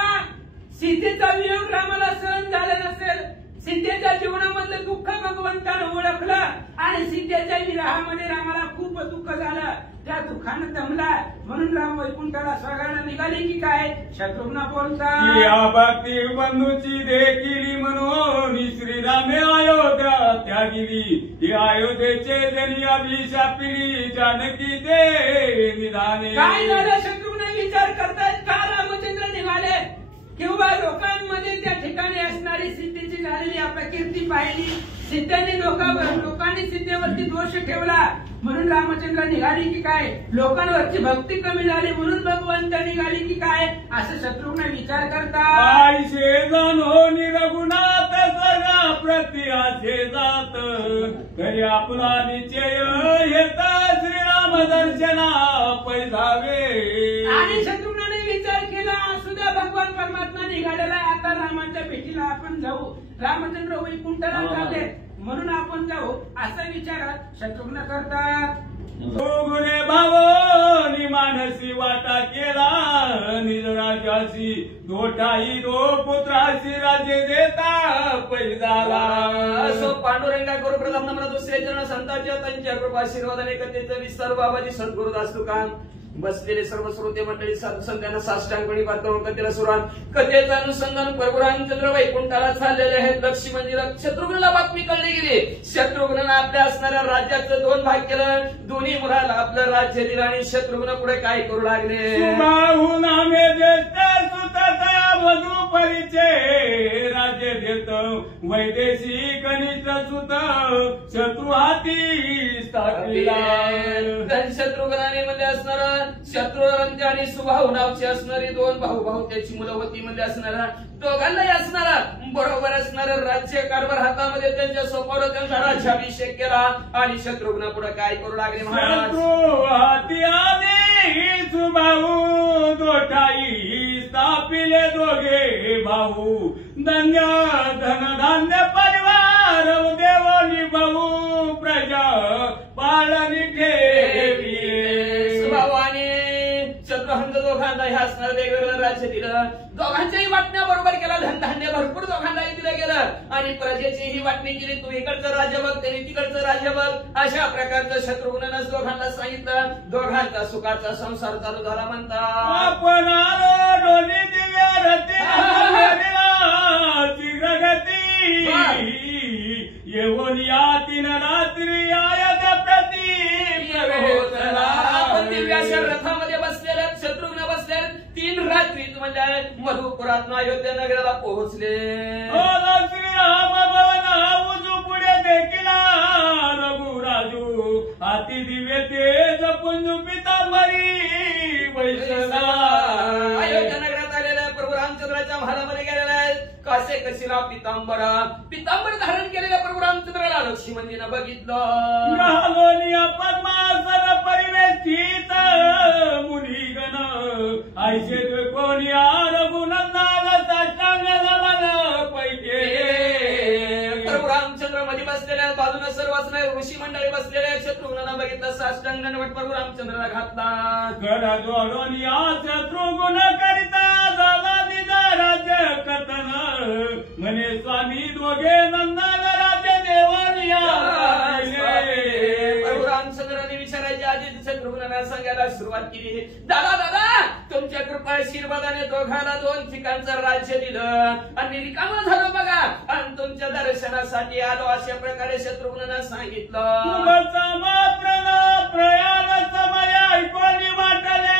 सीतेचा वियोग रामाला सहन झाला नसेल. सीतेच्या जीवनामधलं दुःख भगवंतानं ओळखलं आणि सीतेच्या विरहामध्ये रामाला खूप दुःख झालं. त्या दुःखानं दमला म्हणून राम वैकुंठाला स्वर्गाला निघाले की काय, शत्रुघ्न बोलतात. या भक्ती बंधूची देखील म्हणून श्रीरामे अयोध्या त्यागिली. ही अयोध्येचे जनी अभिशापिली जानकी ते निधाने. काय झालं शत्रुघ्न विचार करतात, का रामचंद्र निघाले. किंवा लोकांमध्ये त्या ठिकाणी असणारी सीतेची झालेली अपकीर्ती पाहिली. सीतेने लोकांनी सीतेवरती दोष ठेवला म्हणून रामचंद्र निघाली की काय, लोकांवरची भक्ती कमी झाली म्हणून भगवंत निघाली की काय असं शत्रुघ्न विचार करतात. आयशे जाणो निरगुणात सगळा प्रति आशे जात. तरी आपला निश्चय येत श्रीराम दर्शना पैजावे. आणि शत्रुघ्नाने विचार केला, सुद्धा भगवान परमात्मा निघालेला आहे, आता रामाच्या भेटीला आपण जाऊ. रामचंद्र वैकुंठाला चालले म्हणून आपण जाऊ असा विचार शत्रुघ्न करतात. गुणे भावनी मानसी वाटा केला निज राजाशी. दोठाई दो पुत्राशी राज्य देता पैजाला. असो पांडुरंगा करू प्रथम नम्र दुसरे जन संतांच्या त्यांच्या कृपा आशीर्वादाने कथेचं विस्तार बाबाजी सद्गुरुदास तुकाराम. बसलेले सर्व श्रोते मंडळी साधू संतांना साष्टांगपणी पात्र करून कथेला सुरुवात. कथेचं अनुसंधान प्रभू रामचंद्र वैकुंठाला चाललेले आहेत. लक्ष्मी मंदिरात शत्रुघ्नाला बातमी कळली गेली. शत्रुघ्नानं आपल्या असणाऱ्या राज्याचं 2 भाग केलं. दोन्ही मुलाला आपलं राज्य दिलं आणि शत्रुघ्न पुढे काय करू लागले. नामे ज्येष्ठ सुतता मधुपरीचे राज्य देत. वैदेशी कनिष्ठ सुत शत्रू हाती स्थापिला. शत्रुघ्नाने मध्ये असणारा शत्रुघ्न आणि सुभाऊ नावची असणारी 2 भाऊ त्याची मुलं होती. मध्ये असणारा दोघांनाही असणारा बरोबर असणारं राज्य कारभार हातामध्ये त्यांच्या सोपवलं. त्यांचा राज्याभिषेक केला आणि शत्रुघ्न पुढे काय करू लागले. शत्रू हाती आले सुभाऊ दोठाई स्थापिला. पापिले दोघे भाऊ धन्य धनधान्य परिवार देवनी भाऊ प्रजा पाळणी ठेवी भावाने शत्रुघ्न दोघांना हे असणार वेगवेगळं राज्य दिलं. दोघांच्याही वाटण्या बरोबर केला. धनधान्य भरपूर दोघांनाही दिलं गेलं आणि प्रजेचीही वाटणी केली. तू इकडचं राज्य बघ, त्यांनी तिकडचं राज्य बघ. अशा प्रकारचं शत्रुघ्नानं दोघांना सांगितलं. दोघांचा सुखाचा संसार चालू झाला म्हणता. आपण आलो डोली दिव्या रती येऊन या तीन रात्री आया प्रती आपण दिव्याच्या रथामध्ये बसलेल्या शत्रुघ्न बसले 3 रात्री म्हणजे मधुपुरात अयोध्या नगराला पोहोचले. श्रीराम भवन उजू पुढे देखील रघुराजू हाती दिवे ते जपून पितांबरी वैशला. अयोध्या नगरात आलेल्या प्रभू रामचंद्राच्या महालामध्ये गेलेल्या आहेत. कसे कशीला पितांबर धारण केलेल्या प्रभू रामचंद्राला लक्ष्मणजीनं बघितलं. रालोनिया पद्मासन परिवेष्टित मुनिगण ऐसे कोणी रघुनंदाला साष्टांग नमन पैके. प्रभू रामचंद्र मध्ये बसलेल्या बाजूने सर्व ऋषी मंडळी बसलेल्या शत्रुघ्नानं बघितलं. साष्टांग दंडवत प्रभू रामचंद्राला घातला. गड जोडून या शत्रुघ्न करिता झाला दिदा राज्य कथन म्हणे स्वामी दोघे नंदन राज्य देवानिया. प्रभू रामचंद्राने विचारायच्या आधी शत्रुघ्नाला सांगायला सुरुवात केली. दादा दादा तुमच्या कृपा आशीर्वादाने दोघांना 2 ठिकाणचं राज्य दिलं आणि रिकामं झालं बघा आणि तुमच्या दर्शनासाठी आलो अशा प्रकारे शत्रुघ्नानं सांगितलं. तुमचा मात्र प्रयाण समय ऐकून वाटले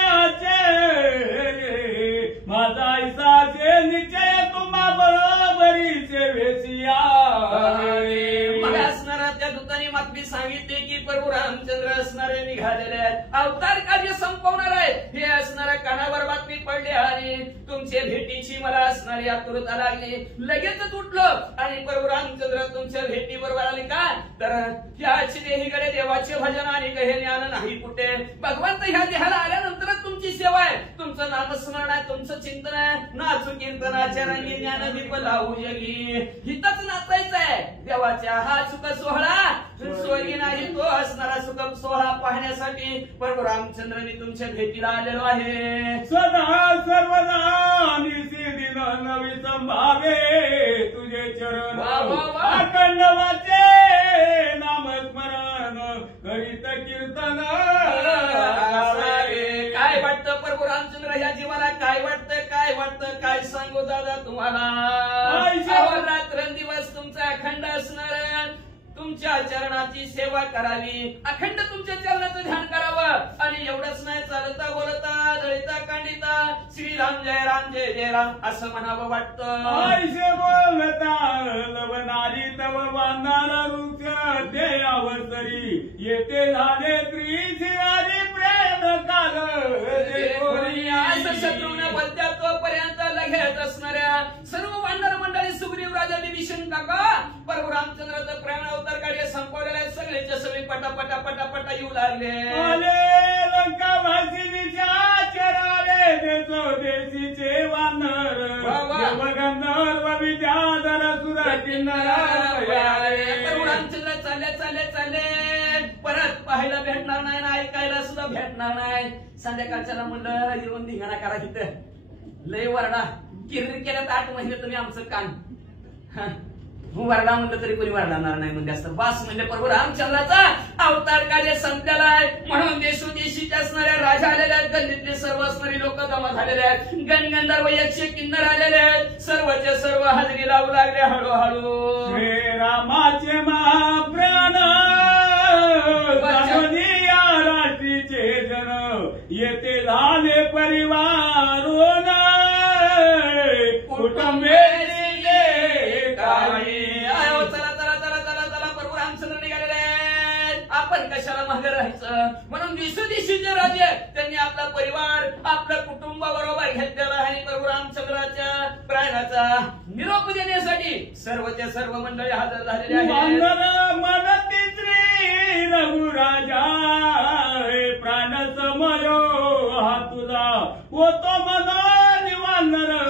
माझा ऐसा निश्चय तुम्हा बरोबरी सेवेसिया. मग असणारा त्या दूताने बातमी सांगितली की प्रभू रामचंद्र असणारे निघालेले आहेत. अवतार कार्य संपवणार आहे हे असणाऱ्या कानावर बातमी पडली आणि तुमच्या भेटीची मला असणारी आतुरता लागली. लगेचच उठलं आणि प्रभू रामचंद्र तुमच्या भेटी बरोबर आले का तर ह्याच देहीकडे देवाचे भजन आणि काही ज्ञान नाही कुठे. भगवंत ह्या देहाला आल्यानंतरच तुमची सेवा आहे. तुमचं नामस्मरण आहे, तुमचं चिंतन आहे. नाचू कीर्तनाच्या रंगी ज्ञानदीप लावू जगी. हितच नाचायचं आहे. देवाच्या हा सुख सोहळा स्वर्गी नाही तो असणारा सुख सोहळा पाहण्यासाठी प्रभू रामचंद्रांनी तुमच्या भेटीला आलेलो आहे. सदा सर्वदा निसिदिन नवी संभावे तुझे चरण अखंड वाचे नामस्मरण करीत कीर्तन. काय वाटतं प्रभू रामचंद्र ह्या जीवाला काय वाटतं काय सांगू दादा तुम्हाला. रात्रंदिवस तुमचा अखंड असणार. तुमच्या चरणाची सेवा करावी. अखंड तुमच्या चरणाचं ध्यान करावं आणि एवढंच नाही चालता बोलता जळता कांडिता श्रीराम जय जय राम असं म्हणावं वाटतं. ऐसे बोलता लवणारी तव बांधार वृक्ष ते अवसरी येते झाले त्रिशिरारी प्रेम काल. असं शत्रुघ्न बोलत्या तोपर्यंत लगेच असणाऱ्या सर्व वानर मंडळी सुग्रीव राजा विभीषण काका प्रभू रामचंद्राचं प्रेम अवतार कार्य संपवलेलं आहे. सगळेच्या सगळे पटापटा पटापटा येऊ लागले. लंका वासिनीच्या चराले देशो देशीचे वानर गंधर्व विद्याधर सुर किन्नर. प्रभू रामचंद्र चालले परत पाहायला भेटणार नाही ना ऐकायला सुद्धा भेटणार नाही. संध्याकाळच्याला म्हणलं येऊन धिंगाणा करा तिथं लय वरडा किरकिर केल्यात 8 महिने तुम्ही आमचं कान वरडा म्हणलं तरी कोणी वरडणार नाही म्हणजे असतं. बास म्हणजे प्रभू रामचंद्राचा अवतार कार्य संपलेला आहे. म्हणून देशोदेशीच्या असणाऱ्या राजा आलेल्या आहेत. गल्लीतले सर्व असणारी लोक जमा झालेले आहेत. गणगंधर्व यक्ष किन्नर आलेले आहेत. सर्वचे सर्व हजेरी लावू लागले हळूहळू. श्रीरामाचे महाप्राण राष्ट्रीचे जन येते झाले परिवारून कुटुंबे. चला प्रभू रामचंद्र निघालेले आहेत. आपण कशाला मागे राहायचं म्हणून दिवसोदिवशीचे राजे त्यांनी आपला परिवार आपलं कुटुंब बरोबर घेतलेला आहे. प्रभू रामचंद्राच्या प्राणाचा निरोप देण्यासाठी सर्वच्या सर्व मंडळी हजर झालेले आहेत. मनती श्री रघुराजा प्राण समयो हा तुझा होतो मन निवानर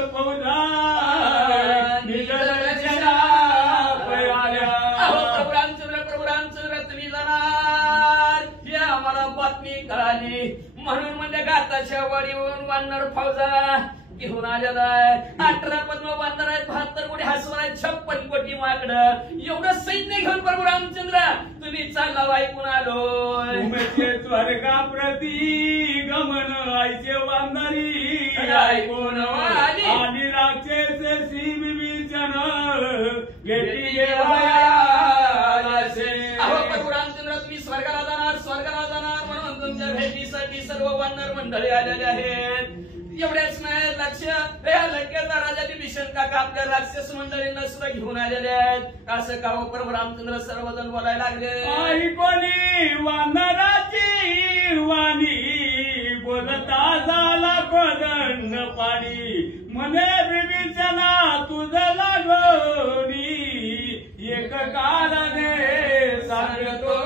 आलेला आहे. 18 पद्म बांधणार आहेत, 72 कोटी हसवणार आहेत, 56 कोटी माकडं. एवढं सैन्य घेऊन प्रभू रामचंद्र तुम्ही चालला ऐकून आलोय. तुमचे स्वर्गाप्रती गमन आईचे वांदारी ऐकून आली. आणि राक्षसे श्री विभीषण भेटी अहो प्रभू रामचंद्र तुम्ही स्वर्गाला जाणार म्हणून तुमच्या भेटीसाठी सर्व वानर मंडळी आलेले आहेत. एवढेच नाही लक्ष या लंकेचा राजा विभीषण काका आपल्या राक्षस मंडळींना सुद्धा घेऊन आलेले आहेत. असं का प्रभू रामचंद्र सर्वजण बोलायला लागले. कोणी वानराची वाणी बोलता झाला कोदंड पाणी म्हणे विभीषणा तुझं लागोनी एक कारणे सांगतो.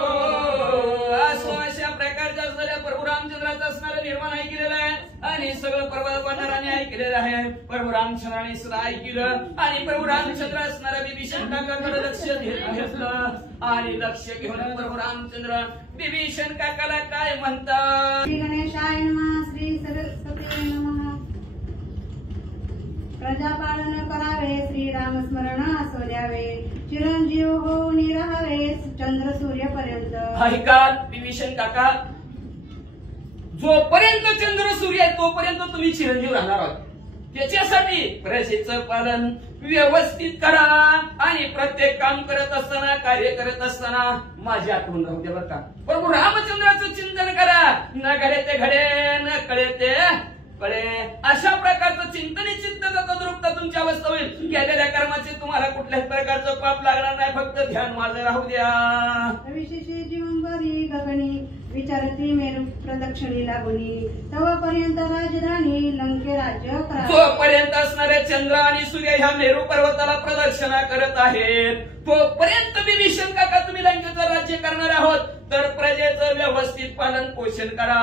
अशा प्रकारच्या असणाऱ्या प्रभू रामचंद्राचं असणारं निर्माण ऐकलेलं आहे आणि सगळं पर्वताने ऐकलेलं आहे. प्रभू रामचंद्राने सुद्धा ऐकलं आणि प्रभू रामचंद्र असणाऱ्या विभीषण काकाकडे लक्ष घेतलं आणि लक्ष घेऊन प्रभू रामचंद्र विभीषण काकाला काय म्हणतात. श्री गणेशाय नमः. श्री सरस्वती नमः. प्रजापालन करावे, श्रीराम स्मरण असो द्यावे, चिरंजीव होऊन राहावे चंद्र सूर्यपर्यंत. ऐका विभीषण काका, जोपर्यंत चंद्र सूर्य आहे तोपर्यंत तुम्ही चिरंजीव राहणार आहात. त्याच्यासाठी प्रजेचं पालन व्यवस्थित करा आणि प्रत्येक काम करत असताना कार्य करत असताना माझी आठवण राहू द्या बरं का. प्रभू रामचंद्राचं चिंतन करा. न घडे ते घडे, न कळे ते कळे. अशा प्रकारचं चिंतनी चिंतन तद्रुपता तुमची अवस्था होईल. केलेल्या कर्माचे तुम्हाला कुठल्याही प्रकारचं पाप लागणार नाही. फक्त ध्यान माझं राहू द्या. विशेषी जीवनभरी गगनी विचारती मेरू प्रदक्षिणी लागुनी, तवापर्यंत राजधानी लंके राज्य करा. जोपर्यंत असणारे चंद्र आणि सूर्य ह्या मेरू पर्वताला प्रदक्षिणा करत आहेत तोपर्यंत विभीषण काका तुम्ही लंकेचं राज्य करणार आहोत. तर प्रजेचं व्यवस्थित पालन पोषण करा.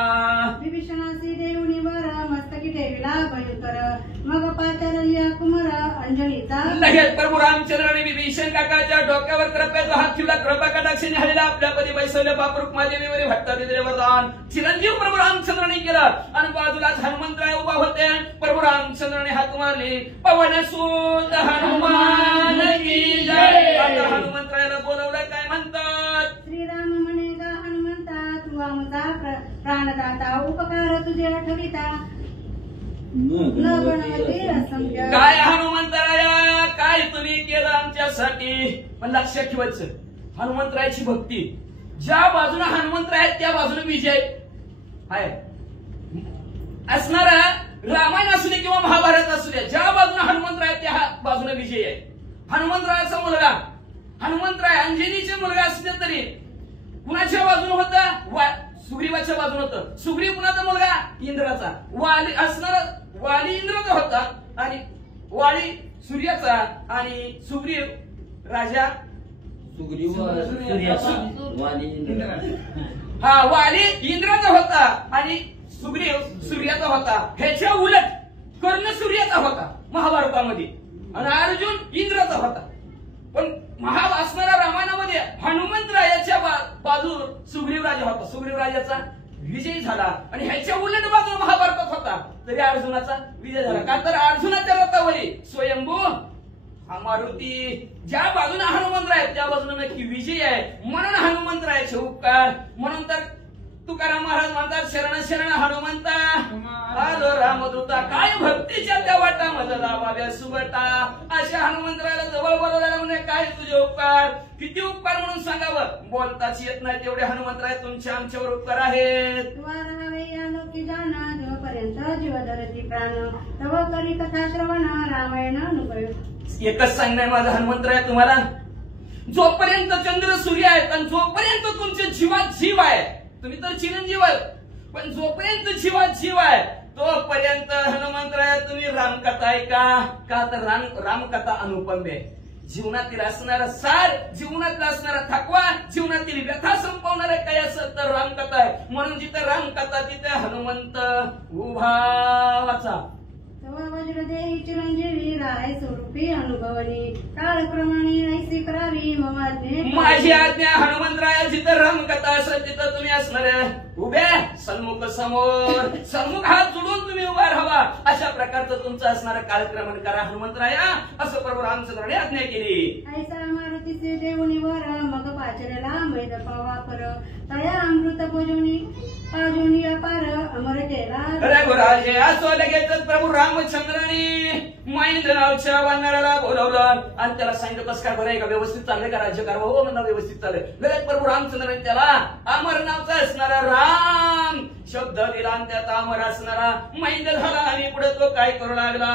विभीषणासी देऊनी वर मस्तकी ठेविला भयंकर, मग पाचार्य कुमार अंजनीचा. लगेच प्रभू रामचंद्राने विभीषण काकाच्या डोक्यावर कृपेचा हात ठेवला. कृपा कटाक्षाने हल्ला आपल्या पदी बैसवले. बापरूक माझे भट्टा दिले वरदान चिरंजीव प्रभू रामचंद्राने केलं आणि बाजूलाच हनुमंतराय उभा होते. प्रभू रामचंद्राने हात मारले. पवन सूत हनुमान की जय. आता हनुमंतरायाला बोलवलं. काय म्हणतात. श्रीराम म्हणे गा हनुमंता, तू आमचा प्राणदाता, उपकार तुझे आठविता न गणवती असंख्य. काय हनुमंतराया, काय तुम्ही केलं आमच्यासाठी. पण लक्षात ठेवायचं हनुमंतरायाची भक्ती ज्या बाजूने हनुमंतराय आहेत त्या बाजूने विजय आहे असणारा. रामायण असू दे किंवा महाभारत असू द्या, ज्या बाजूने हनुमंतराय आहेत त्या बाजूने विजय आहे. हनुमंतरायाचा मुलगा हनुमंतराय अंजनीचे मुलगा असले तरी कुणाच्या बाजूने होता. सुग्रीवाच्या बाजूने होतं. सुग्रीव कुणाचा मुलगा इंद्राचा. वाली असणारा वाली इंद्राचा होता आणि वाली सूर्याचा आणि सुग्रीव राजा हा वाली इंद्राचा होता आणि सुग्रीव सूर्याचा होता. ह्याच्या उलट कर्ण सूर्याचा होता महाभारतामध्ये आणि अर्जुन इंद्राचा होता. पण असणाऱ्या रामायणामध्ये हनुमंतरायाच्या बाजू सुग्रीव राजा होता. सुग्रीव राजाचा विजय झाला आणि ह्याच्या उलट बाजू महाभारतात होता तरी अर्जुनाचा विजय झाला. का तर अर्जुनाच्या रथावरी स्वयंभू मारुती ज्या बाजूने हनुमंतराय त्या बाजूने नक्की विजय आहे. म्हणून हनुमंतरायाचे उपकार. म्हणून तर तुकाराम महाराज म्हणतात शरण शरण हनुमंता आलो रामदूता. काय भक्तीच्या त्या वाटा मध्ये लावाव्या सुबटा. अशा हनुमंतरायाला जवळ बोलवल्याला म्हणे काय तुझे उपकार. किती उपकार म्हणून सांगावं बोलताच येत नाही तेवढे हनुमंतराय तुमच्या आमच्यावर उपकार आहेत. राहावे या लोकी जाना, जोपर्यंत जीव धरती प्राण, तव करी कथा श्रवण रामायण अनुपयोग. एकच सांगणार माझं हनुमंतराय तुम्हाला, जोपर्यंत चंद्र सूर्य आहेत आणि जोपर्यंत तुमच्या जीवात जीव आहे, तुम्ही तर चिरंजीव आहे पण जोपर्यंत जीवात जीव आहे तोपर्यंत हनुमंतराय तुम्ही रामकथा ऐका. का तर रामकथा अनुपम आहे. जीवनातील असणारा सार, जीवनातला असणारा थकवा, जीवनातील व्यथा संपवणारे काय असत तर रामकथा आहे. म्हणून जिथे रामकथा तिथे हनुमंत उभा वाचा. तवा वज्रदेही चिरंजीवी राय स्वरूपी अनुभवनी, काळप्रमाणे ऐसी करावी ममाज्ञे. माझी आज्ञा हनुमंतराया जिथं रामकथा असेल तिथं तुम्ही असणाऱ्या उभ्या सन्मुख समोर सन्मुख हात जोडून तुम्ही उभा राहावा. अशा प्रकारचं तुमचं असणारं कालक्रमण करा हनुमंतराया, असं प्रभू रामचंद्राने आज्ञा केली. ऐसा मारुतीचे देऊनीवर मग पाचरला मैद वापर तया अमृत भोजोनी अपार अमर केला. रघुराजे असो लगेचच प्रभू रामचंद्राने मैंद नावच्या वानराला बोलवलं आणि त्याला सांगितलं कसं काय बरं आहे का, व्यवस्थित चाललंय का राज्यकारभार? हो म्हणा व्यवस्थित चाललंय. लगेच प्रभू रामचंद्राने त्याला अमर नावचा असणारा राम शब्द दिला आणि त्यात अमर असणारा मैंद झाला आणि पुढे तो काय करू लागला.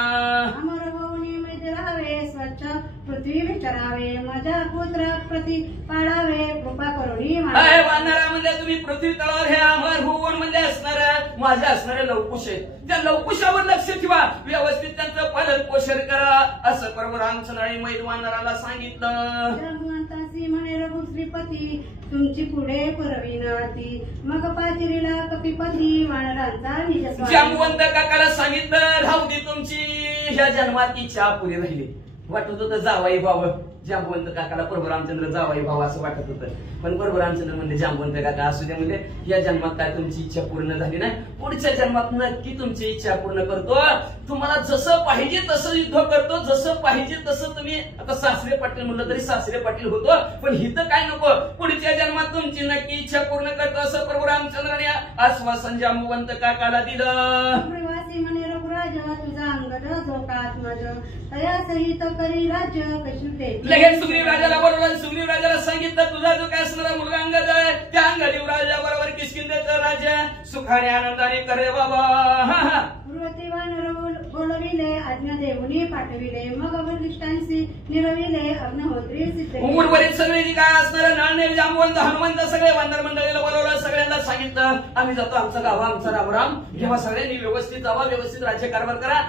अमर होऊनी मैद राहावे स्वच्छ पृथ्वी विचारावे माझ्या पुत्र प्रति पाळावे कृपा करुणी वानरा म्हणजे तुम्ही पृथ्वी तळावर हे अमर होऊन म्हणजे असणाऱ्या माझ्या असणाऱ्या लवकुश आहेत, त्या लवकुशावर लक्ष ठेवा, व्यवस्थित त्यांचं पालन पोषण करा, असं प्रभू रामचंद्राने मैद वानराला सांगितलं. भगवंतासी म्हणे रघु श्रीपती तुमची पुढे पुरविनाती मग पाचिरीला कपिपती वानरांचा निज जांबुवंत काकाला सांगितलं राहू दे तुमची ह्या जन्मात इच्छा पुरी राहिली. वाटत होतं जावाई व्हावं, जांबुवंत काकाला प्रभू रामचंद्र जावाई व्हावं असं वाटत होतं. पण प्रभू रामचंद्र म्हणजे जांबुवंत काका असू दे म्हणजे या जन्मात काय तुमची इच्छा पूर्ण झाली नाही, पुढच्या जन्मात नक्की तुमची इच्छा पूर्ण करतो. तुम्हाला जसं पाहिजे तसं युद्ध करतो, जसं पाहिजे तसं तुम्ही आता सासरे पाटील म्हणलं तरी सासरे पाटील होतो, पण हिथं काय नको, पुढच्या जन्मात तुमची नक्की इच्छा पूर्ण करतो, असं प्रभू रामचंद्राने आश्वासन जांबुवंत काकाला दिलं. म्हणे रघुराज तुझा अंगद झोकात माझ तया सहित करी राज्य कशुते. लगेच सुग्रीव राजाला बोलवलं. सुग्रीव राजाला सांगितलं तुझा जो काय असणारा मुलगा अंगद आहे त्या अंगदेव राजा बरोबर किष्किंधेचं राज्य सुखाने आनंदाने करे बाबा. पूर्वती वानर बोलविले आज्ञा देऊनी पाठविले मग वरिष्ठांशी निरविले अग्निहोत्री सिद्ध. उर्वरित सगळे जी काय असणारं नाणे जांबुवंत हनुमंत सगळे वानर मंडळीला बोलवलं, सगळ्यांना सांगितलं आम्ही जातो, आमचं गाव आमचा रामराम जेव्हा सगळ्यांनी व्यवस्थित जावा, व्यवस्थित राज्यकारभार करा,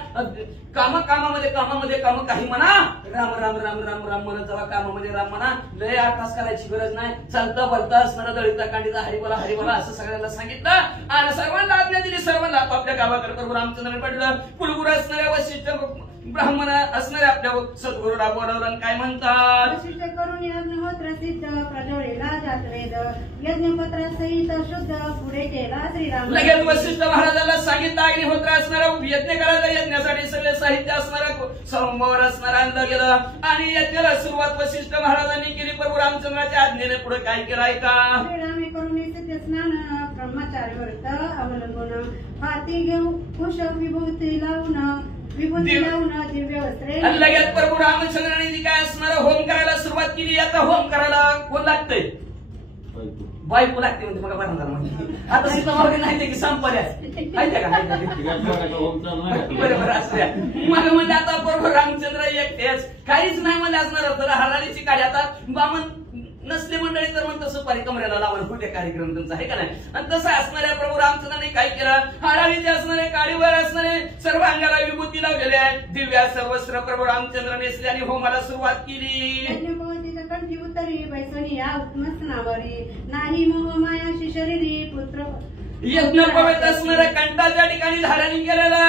कामामध्ये काम काही म्हणा, राम राम राम राम राम म्हणत जावा, कामामध्ये राम म्हणा, लय 8 तास करायची गरज नाही, चालता बोलता असणारा दळिता कांडीचा हरिबोला हरिबोला असं सगळ्यांना सांगितलं आणि सर्वांना आज्ञा दिली. सर्वांना आपापल्या गावाकडे प्रभू रामचंद्राने पडलं. कुलगुरू असणाऱ्या वशिष्ठ ब्राह्मण असणाऱ्या आपल्या सद्गुरू बोलवलं काय म्हणतात. वशिष्ठ करून अग्निहोत्र सिद्ध प्रज्वलिला जातवेद यज्ञपत्रा सहित शुद्ध पुढे केला श्रीराम. लगेच वशिष्ठ महाराजाला सांगितलं अग्निहोत्र असणारा यज्ञ करायचा, यज्ञासाठी सगळे साहित्य असणारा सोमवार असणारा अंध गेलं आणि यज्ञाला सुरुवात वशिष्ठ महाराजांनी केली. प्रभू रामचंद्राच्या आज्ञेने पुढे काय केलं ऐका. श्रीरामे करून सिद्ध स्नान ब्रह्मचारी व्रत अवलंबून हाती घेऊ कुश विभूती लावून दिव्य वस्त्रे. लगेच प्रभू रामचंद्राने जी काय असणारा होम करायला सुरुवात केली. आता होम करायला कोण लागतंय? बायको लागते म्हणते मग बरं. आता सीतामावडी नाही की संपल्या माहिती का बरोबर असल्या मग म्हणजे आता प्रभू रामचंद्र एकटेच काहीच नाही म्हणजे असणार होतं. हराळीची काढी आता बामण नसले मंडळी तर म्हणतो सुपारी कमऱ्याला लावून कुठे कार्यक्रम तुमचा आहे का नाही. आणि तसं असणाऱ्या प्रभू रामचंद्राने काय केलं, हराळीचे असणारे काडीवर असणारे सर्व अंगाला विभूती लावलेले आहे, दिव्या सर्वस्त्र प्रभू रामचंद्र नेसले आणि होमाला सुरुवात केली. कंठी उतरी बैसणी या उत्मस्तनावरी नाही मोह मायाशी शरीरी पुत्र यज्ञ पवित्र असणाऱ्या कंठाच्या ठिकाणी धारणी केलेला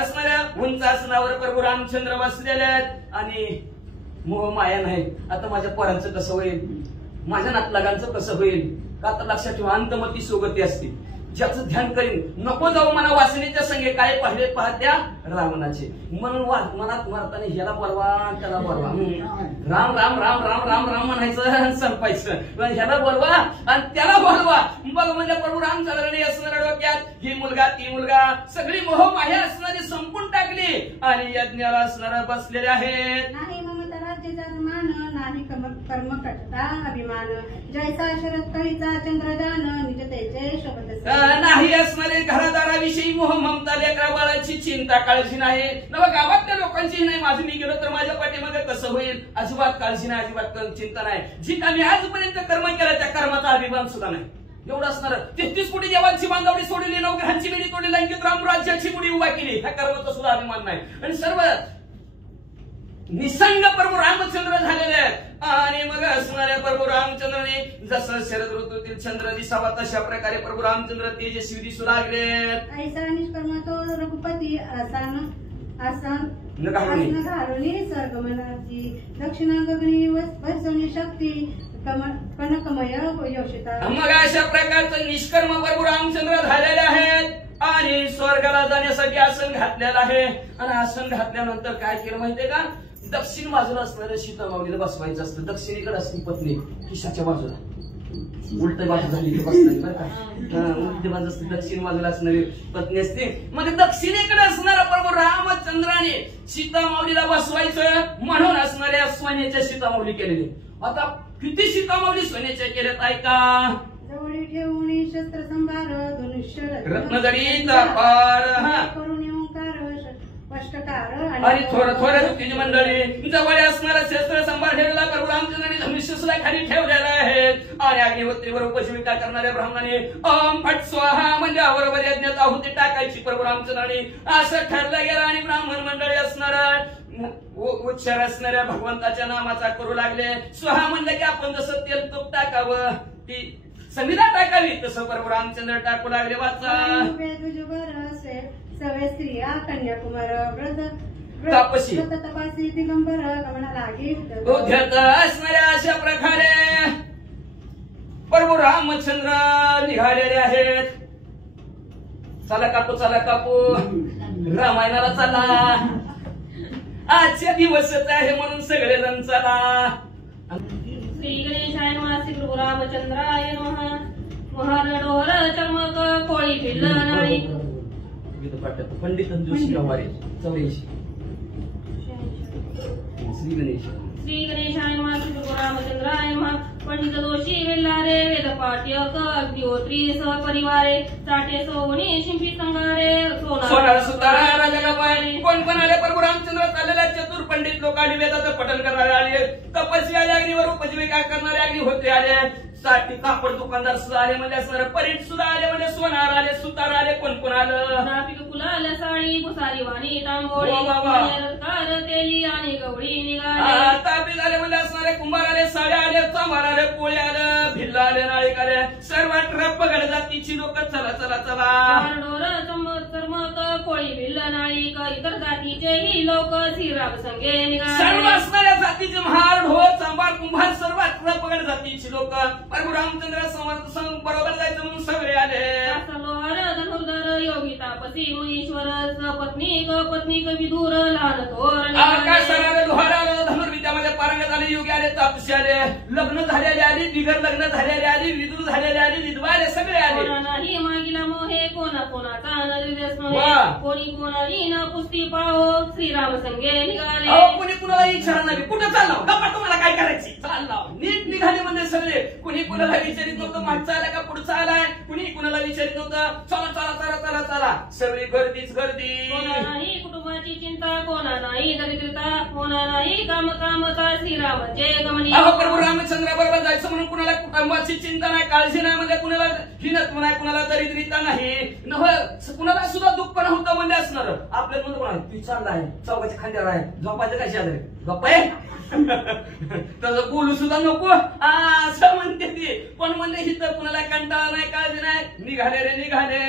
असणाऱ्या उंच आसनावर प्रभू रामचंद्र बसलेले आहेत आणि मोह माया नाही. आता माझ्या पोरांचं कसं होईल, माझ्या नातलागांचं कसं होईल, का आता लक्षात ठेवा अंतमती सोबती असते, ज्याचं ध्यान करीन नको जाऊ मला वासनेच्या संगे काय पाहिले पाहत्या रावणाचे म्हणून मनात मारताना ह्याला बोलवा त्याला बोलवा, राम राम राम राम राम राम म्हणायचं संपायचं, ह्याला बोलवा आणि त्याला बोलवा. बघ म्हणजे प्रभू रामचंद्राने असणाऱ्या डोक्यात ही मुलगा ती मुलगा सगळी मोह माया असणारी संपून टाकली आणि यज्ञाला असणारा बसलेले आहेत. नाही ममता राज्याचा मान नाही कर्मकटता अभिमान जैसा शरद कळीचा चंद्रजान निजतेचे शोभत नाही असणारे घरादाराविषयी मोह ममता लेकरा बाळाची चिंता काळजी नाही. नवा गावातल्या लोकांची नाही, माझं मी गेलो तर माझ्या पाठीमागे कसं होईल अजिबात काळजी नाही, अजिबात चिंता नाही. जी आम्ही आजपर्यंत कर्म केलं त्या कर्माचा अभिमान सुद्धा नाही. एवढं असणार 33 कोटी देवांची बांधावडी सोडली, नवग्रहांची वेळी तोडली, लंकेत रामराज्याची गुढी उभा केली, ह्या कर्माचा सुद्धा अभिमान नाही. आणि सर्व निसंग प्रभू रामचंद्र झालेले आहेत आणि मग असणाऱ्या प्रभू रामचंद्राने जसं शरद ऋतूतील चंद्र दिसावा तशा प्रकारे प्रभू रामचंद्र तेजस्वी दिसू लागले. ऐसा निष्कर्म तो रघुपती आसन घालून स्वर्गमनाची दक्षिणाग्नी वैसवनी शक्ती कनकमय योषिता. मग अशा प्रकारचं निष्कर्म प्रभू रामचंद्र झालेले आहेत आणि स्वर्गाला जाण्यासाठी आसन घातलेलं आहे. आणि आसन घातल्यानंतर काय केलं माहितीये का, दक्षिण बाजूला असणाऱ्या सीतामाऊलीला बसवायचं असतं. दक्षिणेकडे असते पत्नी किशाच्या बाजूला, उलट बाजू झाली बसणारी बरं का, उलटी बाजू असते, दक्षिण बाजूला असणारी पत्नी असते. मग दक्षिणेकडे असणारा प्रभू रामचंद्राने सीतामाऊलीला बसवायचं म्हणून असणाऱ्या सोन्याच्या सीतामाऊली केलेली. आता किती सीतामाऊली सोन्याच्या केल्यात ऐका. जवळी ठेवून शस्त्र संभार धनुष्य रत्नजडीत पार करून ओंकार स्पष्टकार आणि थोड्या दुःखीची मंडळी जवळ असणारा शस्त्र संभार ठेवलेला प्रभू रामचंद्राने धनुष्य सुद्धा खाली ठेवलेला आहे. आणि अग्निहोत्रीवर उपजीविका करणाऱ्या ब्राह्मणाने ओम फट स्वाहा म्हणजे बरोबर यज्ञात आहुती टाकायची प्रभू रामचंद्राने असं ठरलं गेलं. आणि ब्राह्मण मंडळी असणारा उच्चार असणाऱ्या भगवंताच्या नामाचा करू लागले. स्वाहा म्हणलं की आपण जसं तेल तूप टाकावं, ती संविधा टाकावी, तसं प्रभू रामचंद्र टाकू लागले. वाचा सवे स्त्रिया कन्याकुमार व्रत तापसी तपासी दिगंबर गमना लागे उद्यत असणाऱ्या अशा प्रकारे प्रभू रामचंद्र निघालेले आहेत. चला कापू रामायणाला चला, आजच्या दिवसच आहे म्हणून सगळेजण चला. श्री गणेशाय नमः. श्री प्रभू रामचंद्राय नमः. महारडोहर चर्मक कोळी फिरलं नाही. पंडित जोशी गवारे 84. श्री गणेश. श्री गणेशाय नमः. श्री प्रभू रामचंद्राय नमः. पंडित दोषी वेल्लारे वेदपाठ्यक अग्निहोत्री सहपरिवारे चाटे सोवणी शिंपी संगारे सोनार सुतारा राजा गवारे. कोण आले प्रभू रामचंद्र चाललेल्या चतुर पंडित लोक आले, वेदाचं पठण करणारे आले, तपस्वी आले, अग्निवर उपजीविका करणारे अग्निहोत्री आले, साठी कापड दुकानदार सुद्धा आले म्हणजे असणारे, परीट सुद्धा आले म्हणजे सोनार आले, सुतार आले. कोण आलं. नापिक फुलाल साडी भुसारी वाणी तांबोळी रत्कार तेली आणि गवळी निघाले. तापी आले म्हणजे असणारे, कुंभार आले, साड्या आले, चांभार आले, पोळे आलं, भिल्ला आले, नाळिक आले, सर्व ट्रपगड जातीची लोक चला चला चला. डोर चर्मक कोळी भिल्ल नाळिक इतर जातीचेही लोक श्रीराम संगे निघाले. सर्व असणाऱ्या जातीचे महार ढोर चांभार कुंभार सर्व ट्रपगड जातीची लोक प्रभू रामचंद्र समर्थ संघ बरोबर जायचं म्हणून सगळे आले. लोहार धनुर्धर योगी तापसी मुनीश्वर पत्नीक विधूर लहान थोर आकाशाला लोहार आलं, धनुर्विद्यामध्ये पारंगत आले, योगी आले, तापसी आले, लग्न झालेले आले, बिगर लग्न झालेले आले, विधूर झालेले आले, विधवा आले, सगळे आले. नाही मागिला मोहे कोणाचा निर्देश वा. कोणी कोणाही न पुस्ती पाहो श्रीराम संगे निघाले. अहो कोणी कुणाला इच्छा नाही, कुठं चाललो गप्पा, तुम्हाला काय करायची चालला. नीट निघाले म्हणजे सगळे. कुणी कुणाला विचारित नव्हतं मागचा आला का पुढचा आलाय, कुणी कुणाला विचारित नव्हतं. चला चला चला चला चला, सगळी गर्दीच गर्दी. कोणा नाही कुटुंबाची चिंता, कोणा नाही दरिद्रता, कोणा नाही कामता श्रीरामाचे गमनी. अहो प्रभू रामचंद्र बरोबर जायचं म्हणून कुणाला कुटुंबाची चिंता नाही, काळजी नाही, म्हणजे कुणाला हिनत्व नाही, कुणाला दरिद्रता नाही, कुणाला सुद्धा दुःख नव्हतं म्हणजे असणार. आपल्या म्हणून कोणा ती चालला आहे, चौकाच्या खांद्यावर आहे, झोपायचं काय शेजारी गप्पा आहे तसं बोलू सुद्धा नको असं म्हणते ती. पण म्हणजे हिथं कुणाला कंटाळा नाही, काळजी नाही, निघाले रे निघाले.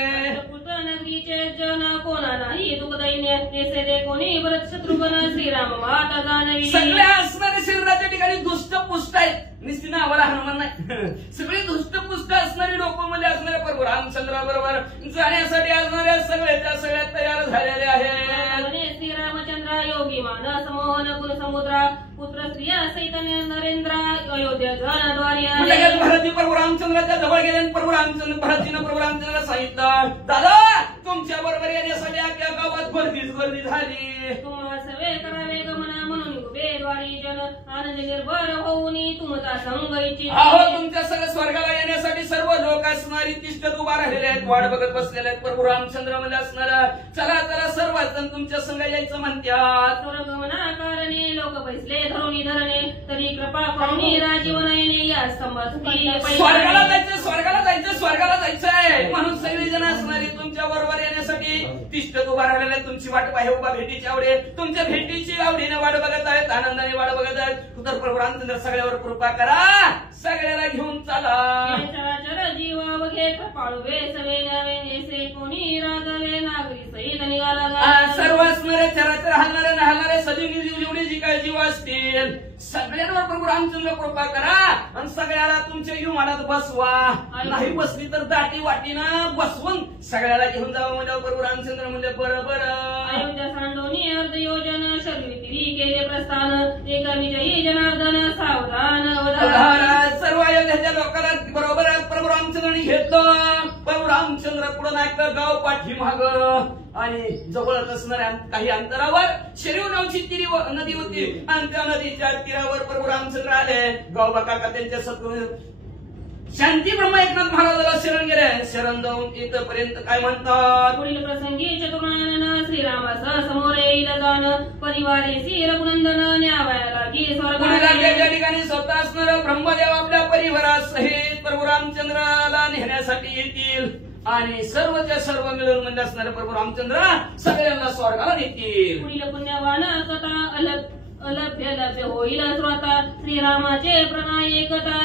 नगरीचे जन कोणा नाही दुःखदैन्य नेसे दे कोणी भरत शत्रुघ्न श्रीराम माता जानवी. सगळ्या असणारे शरीराच्या ठिकाणी दुष्ट पुष्ट आहेत, निस्ती नावाला हनुमान नाही, सगळी दुष्ट पुष्ट असणारी लोक मध्ये असणारे प्रभू रामचंद्रा बरोबर जाण्यासाठी असणाऱ्या सगळ्याच्या सगळ्या तयार झालेले आहेत. श्रीरामचंद्र योगी मानस मोहन कुल समुद्रा पुत्र स्त्रिया सहित नरेंद्र अयोध्या द्वारे भरतजी प्रभू रामचंद्राच्या जवळ गेले. प्रभू रामचंद्र भरतजीनं प्रभू रामचंद्राला सांगितलं, दादा तुमच्या बरोबर येण्यासाठी अख्ख्या गावात गर्दी झाली, तुम्हा सवे करावे गमना म्हणून उभे द्वारी जन आनंद निर्भर होऊन तुमचा संग इच्छित. अहो तुमच्या सगळं स्वर्गाला येण्यासाठी सर्व लोक असणारी तिष्ठत उभा राहिलेले आहेत, वाट बघत बसलेले आहेत. प्रभू रामचंद्र मध्ये असणारा चला चला सर्वजण तुमच्या संग यायचं म्हणतात. स्वर्गमना कारणे लोक बैसले धरुणी धरणे तरी कृपा करुणी राजीव नयने या स्तंभात स्वर्गाला जायचं स्वर्गाला जायचं स्वर्गाला जायचं आहे म्हणून सगळी जण असणारी तुमच्या बरोबर येण्यासाठी तिष्ठत उभा राहिलेले आहेत. तुमची वाट पाहे उभा भेटीची आवडे, तुमच्या भेटीची आवडीने वाट बघत आहेत, आनंदाने वाट बघत आहेत. तर प्रभू रामचंद्र सगळ्यावर कृपा करा, सगळ्याला घेऊन चला. चराचर जीव घेत पाळवे सवे नवे कोणी रागवे नागरी सहित निघाला. सर्व असणारे चराचर हलणारे नाहणारे सजीव जेवढे जी काय जीव असतील सगळ्यांवर प्रभू रामचंद्र कृपा करा आणि सगळ्याला तुमच्या विमानात बसवा. नाही बसली तर दाटी वाटीनं बसवून सगळ्याला घेऊन जावं म्हणजे प्रभू रामचंद्र म्हणजे बरोबर. अयोध्या सांडोनी अर्ध योजन शर्वितिरी केले प्रस्थान एका विजयी जनार्दन सावधान अवधान. सर्व अयोध्याच्या लोकांना बरोबर प्रभू रामचंद्रांनी घेतलं. प्रभू रामचंद्र पुढे नायक गाव पाठीमाग आणि जवळच असणाऱ्या काही अंतरावर शरीव नावची नदी होती आणि त्या नदीच्या तीरावर प्रभू रामचंद्र आले. गावबा काका त्यांच्या सत्व शांती ब्रह्म एकनाथ महाराजाला शरण गेले. शरण जाऊन इथपर्यंत काय म्हणतात. पुढील प्रसंगी चतुर्णानन श्रीरामासह समोर येईल जाण परिवारेसी रघुनंदन न्यावयाला की त्या ठिकाणी स्वतः असणारा ब्रह्मदेव आपल्या परिवारासहित प्रभू रामचंद्राला नेण्यासाठी येतील आणि सर्वच्या सर्व मिळून म्हणजे असणारे प्रभू रामचंद्र सगळ्यांना स्वर्गाला नेतील. पुढील पुण्यवान कथा अलभ्य लभ्य होईल श्रोता श्रीरामाचे प्रणय कथा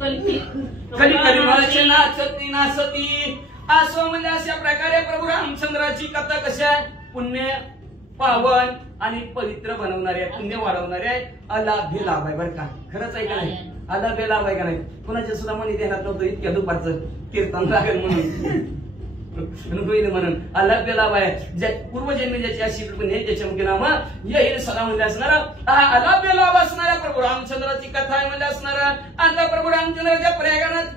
कलिकलिमाचे नाचती नाचती असं म्हणजे अशा प्रकारे प्रभू रामचंद्राची कथा कशा पुण्य पावन आणि पवित्र बनवणारे पुण्य वाढवणारे अलाभ्य लाभ आहे बरं का. खरंच आहे का नाही. अलाभ्य लाभ आहे का नाही. कुणाच्या सुद्धा मनी ध्यानात नव्हतं इतक्या दुपारचं कीर्तन लागेल म्हणून अलाभ्य लाभ आहे. ज्या पूर्वजन्मी ज्याची अशी ज्याच्या नाम येईल सदा म्हणजे असणारा अलाभ्य लाभ असणाऱ्या प्रभू रामचंद्राची कथा आहे म्हणजे असणारा. आता प्रभू रामचंद्राच्या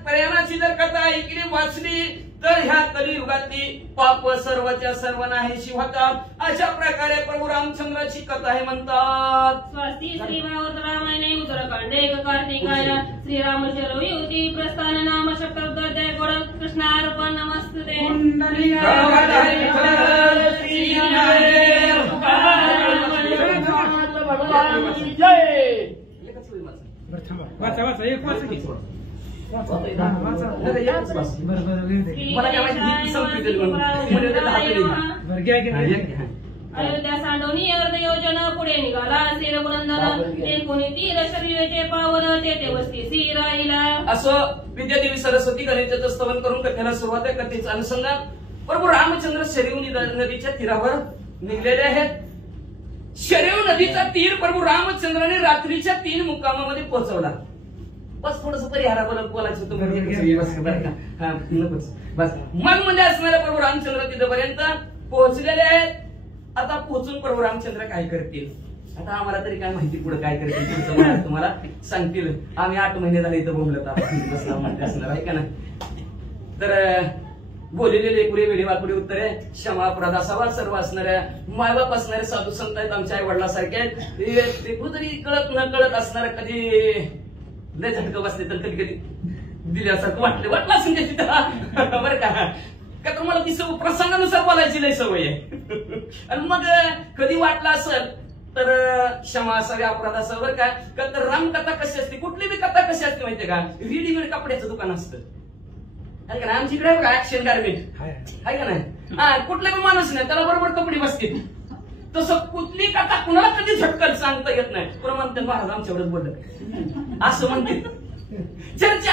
प्रयाणाची जर कथा ऐकली वाचली तर ह्या कलियुगातली पाप सर्वच्या सर्व नाहीशी होतात. अशा प्रकारे प्रभू रामचंद्राची कथा आहे म्हणतात. स्वस्ती श्रीभागवत रामायणे उत्तरकांडे कार्तिकाय श्रीराम शरयुती प्रस्थान नाम शक्तोध्याय गोड कृष्णार्पण नमस्ते. वाचा वाचा एक वाचा की अयोध्या सांडोनी अर्ध योजना पुढे निघाला श्री रघुनंदन ते कोणी तीर शरीराचे पावन ते वस्ती राहिला. असं विद्यादेवी सरस्वती गणेशाचं स्तवन करून कथेला सुरुवात आहे. कथेचं अनुसंधान प्रभू रामचंद्र शरीव नदीच्या तीरावर निघलेले आहेत. शरीव नदीचा तीर प्रभू रामचंद्राने रात्रीच्या 3 मुक्कामामध्ये पोहोचवला. बस थोडस परिहारा बोलायचं होतं बस. मग म्हणजे असणारे प्रभू रामचंद्र तिथपर्यंत पोहोचलेले आहेत. आता पोहोचून प्रभू रामचंद्र काय करतील आता आम्हाला तरी काय माहिती पुढे काय करतील पुढचं तुम्हाला सांगतील. आम्ही 8 महिने झाले इथं बोंबलत म्हणते असणार आहे का ना. तर बोललेले पुढे वेळी वापुढे उत्तरे क्षमा अपराध असावा सर्व असणाऱ्या मायबाप असणारे साधू संत आहेत आमच्या आई वडिलांसारखे ते कुठेतरी कळत न कळत असणार कधी लय झटकं बसले तर कधी कधी दिल्यासारखं वाटलं असेल तिथं बरं का तुम्हाला ती प्रसंगानुसार बोलायची लय सवय आहे. आणि मग कधी वाटलं असेल तर क्षमा असावी अपराध असावं बरं का. तर रामकथा कशी असते कुठली बी कथा कशी असते माहितीये का. रेडीमेड कपड्याचं दुकान असतं आहे का नाही. आमच्या इकडे बघा ऍक्शन गार्मेंट आहे का नाही. कुठला पण माणूस नाही त्याला बरोबर कपडे बसतील. तसं कुठली कथा कुणाला कधी झटकन सांगता येत नाही. पण म्हणते महाराज आमच्यावरच बोलत असं म्हणते चर्चा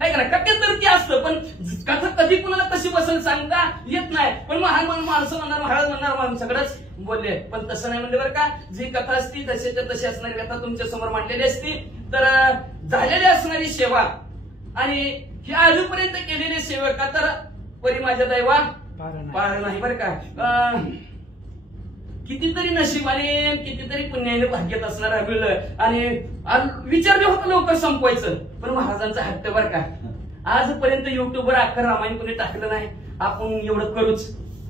आहे का नाही. कथेत तर ती असतं पण कथा कधी कुणाला कशी बसेल सांगता येत नाही. पण माणसं म्हणणार महाराज म्हणणार आमच्याकडेच बोलले. पण तसं नाही म्हणले बरं का. जी कथा असती तशाच्या तशी असणारी कथा तुमच्या समोर मांडलेली असती. तर झालेली असणारी सेवा आणि ही आजूपर्यंत केलेली सेवा तर परी माझ्या दैवा पार नाही बरं का. कितीतरी नशिबाने कितीतरी पुण्याने भाग्यात असणारा मिळलं आणि विचारलं होतं लवकर संपवायचं पण महाराजांचा हट्ट बरं का. आजपर्यंत युट्यूबवर अख्खं रामायण कोणी टाकलं नाही. आपण एवढं करूच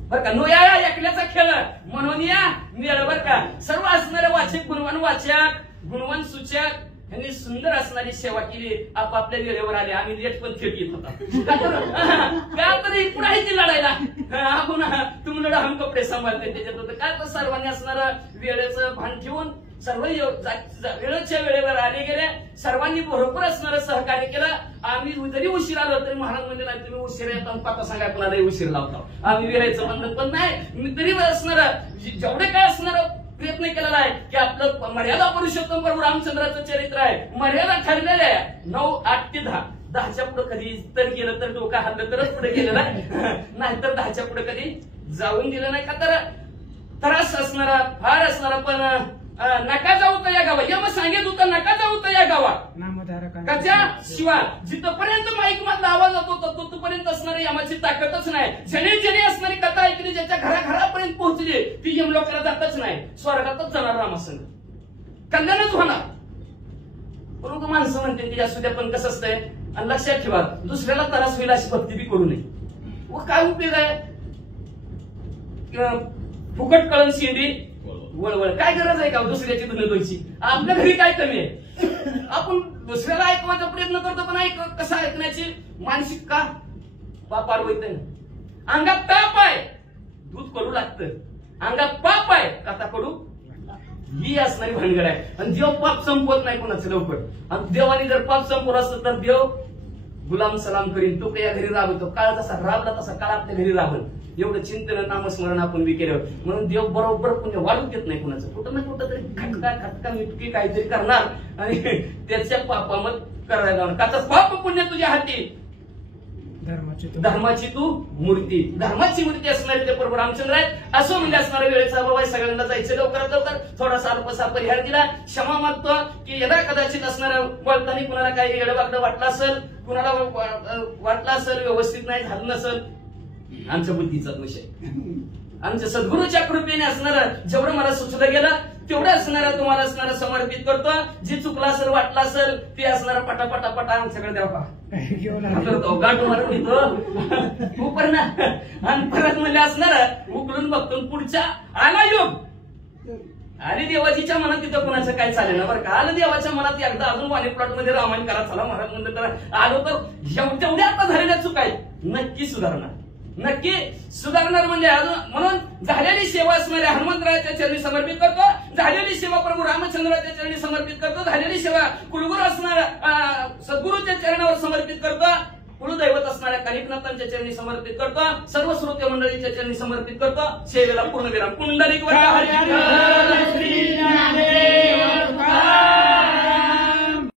बरं का. नो या एकल्याचा खेळ म्हणून या मिळालं बरं का. सर्व असणारे वाचक गुणवान वाचक गुणवान सूचक यांनी सुंदर असणारी सेवा केली. आपापल्या वेळेवर आले. आम्ही लेट पण थेट येत होता का तर पुढे ती लढायला आपण तुम्ही लढा हम कपडे सांभाळते त्याच्यात होतं काय. तर सर्वांनी असणारं वेळेचं भान ठेवून सर्व वेळेच्या वेळेवर आले गेले. सर्वांनी बरोबर असणारं सहकार्य केलं. आम्ही जरी उशीर आलो तरी महाराज म्हणजे नाही तुम्ही उशीर येतात पत्ता सांगा कुणालाही उशीर लावतो. आम्ही वेळेचं बंधन पण नाही. मी तरी असणार जेवढे काय असणार प्रयत्न केलेला आहे की आपलं मर्यादा पुरुषोत्तम प्रभू रामचंद्राचं चरित्र आहे. मर्यादा ठरलेल्या आहे 9, 8 ते 10. 10च्या पुढे कधी तर गेलं तर डोका हल्लं तरच पुढे गेलेलं आहे. नाहीतर 10च्या पुढे कधी जाऊन गेलं नाही का. तर त्रास असणारा फार असणारा पण नका जाऊ तर या गावात या मग सांगेल होतं नका जाऊ तर या गावात कच्या शिवाय जिथपर्यंत माईक मधला आवाज होतो तोपर्यंत असणारी यमाची ताकदच नाही जने जने असणारी कथा ऐकली ज्याच्या घराघरापर्यंत पोहोचली ती यमलोकाला जातच नाही स्वर्गातच जाणार रामासंग कल्याणच होणार. परंतु माणसं म्हणते की असू द्या पण कसं असतंय आणि लक्षात ठेवा दुसऱ्याला त्रास होईल अशी भक्ती बी करू नये. व काय उपयोग आहे फुकट कळण शेंडी वळवळ काय गरज आहे का दुसऱ्याची धुणं धुवायची आपल्या घरी काय कमी आहे. आपण दुसऱ्याला ऐकवायचा प्रयत्न करतो पण कसं ऐकण्याची मानसिक का पापार होत नाही. अंगात ताप आहे दूध कडू लागतं अंगात पाप आहे कथा कडू ही असणारी भानगड आहे. आणि देव पाप संपवत नाही कोणाचं लवकर. आणि देवाने जर पाप संपवलं असतं तर देव गुलाम सलाम करीन तो या घरी राबवतो काळ जसा राबला तसा काळ आपल्या घरी राबल. एवढं चिंतन नामस्मरण आपण बी केलं म्हणून देव बरोबर पुण्य वाढून देत नाही कुणाचं कुठं ना कुठं तरी खटका मिटकी काहीतरी करणार आणि त्याच्या पापामध्ये करायला जाणार का पाप पुण्य तुझ्या हाती धर्माची तू मूर्ती धर्माची मूर्ती असणारी ते प्रभू रामचंद्र आहेत. असं म्हणजे असणाऱ्या वेळेचा बाबा सगळ्यांना जायचं लवकरात लवकर थोडासा अल्पसा परिहार दिला. क्षमा मागतो की यदा कदाचित असणाऱ्या बोलताना कुणाला काही येडवागडं वाटलं असेल कुणाला वाटलं असेल व्यवस्थित नाही झालं नसेल आमच्या बुद्धीचा विषय आमच्या सद्गुरूच्या कृपेने असणारं जेवढं मला सुचलं गेलं तेवढं असणारा तुम्हाला असणारा समर्पित करतो. जे चुकलं असेल वाटलं असेल ते असणारा पटापटा आमच्याकडे द्यावा गाठ मारून येतो उपर ना आणि परत म्हणजे असणार उकलून बघतो पुढच्या आला योग आणि देवाजीच्या मनात तिथं कुणाचं काय चालेल ना बरं का. आलं देवाच्या मनात एकदा अजून वाणी प्लॉट मध्ये रामायण करा चला महाराज म्हणलं तर आलो तर तेवढ्या आता झालेल्या चुका आहेत नक्की सुधारणार नक्की सुधारणार म्हणजे अजून म्हणून झालेली सेवा असणाऱ्या हनुमंतरायाच्या चरणी समर्पित करतो. झालेली सेवा प्रभू रामचंद्राच्या चरणी समर्पित करतो. झालेली सेवा कुलगुरू असणाऱ्या सद्गुरूच्या चरणावर समर्पित करतो. कुलदैवत असणाऱ्या कालिकनाथांच्या चरणी समर्पित करतो. सर्व श्रोते मंडळीच्या चरणी समर्पित करतो. सेवेला पूर्ण विराम. पुंडलिक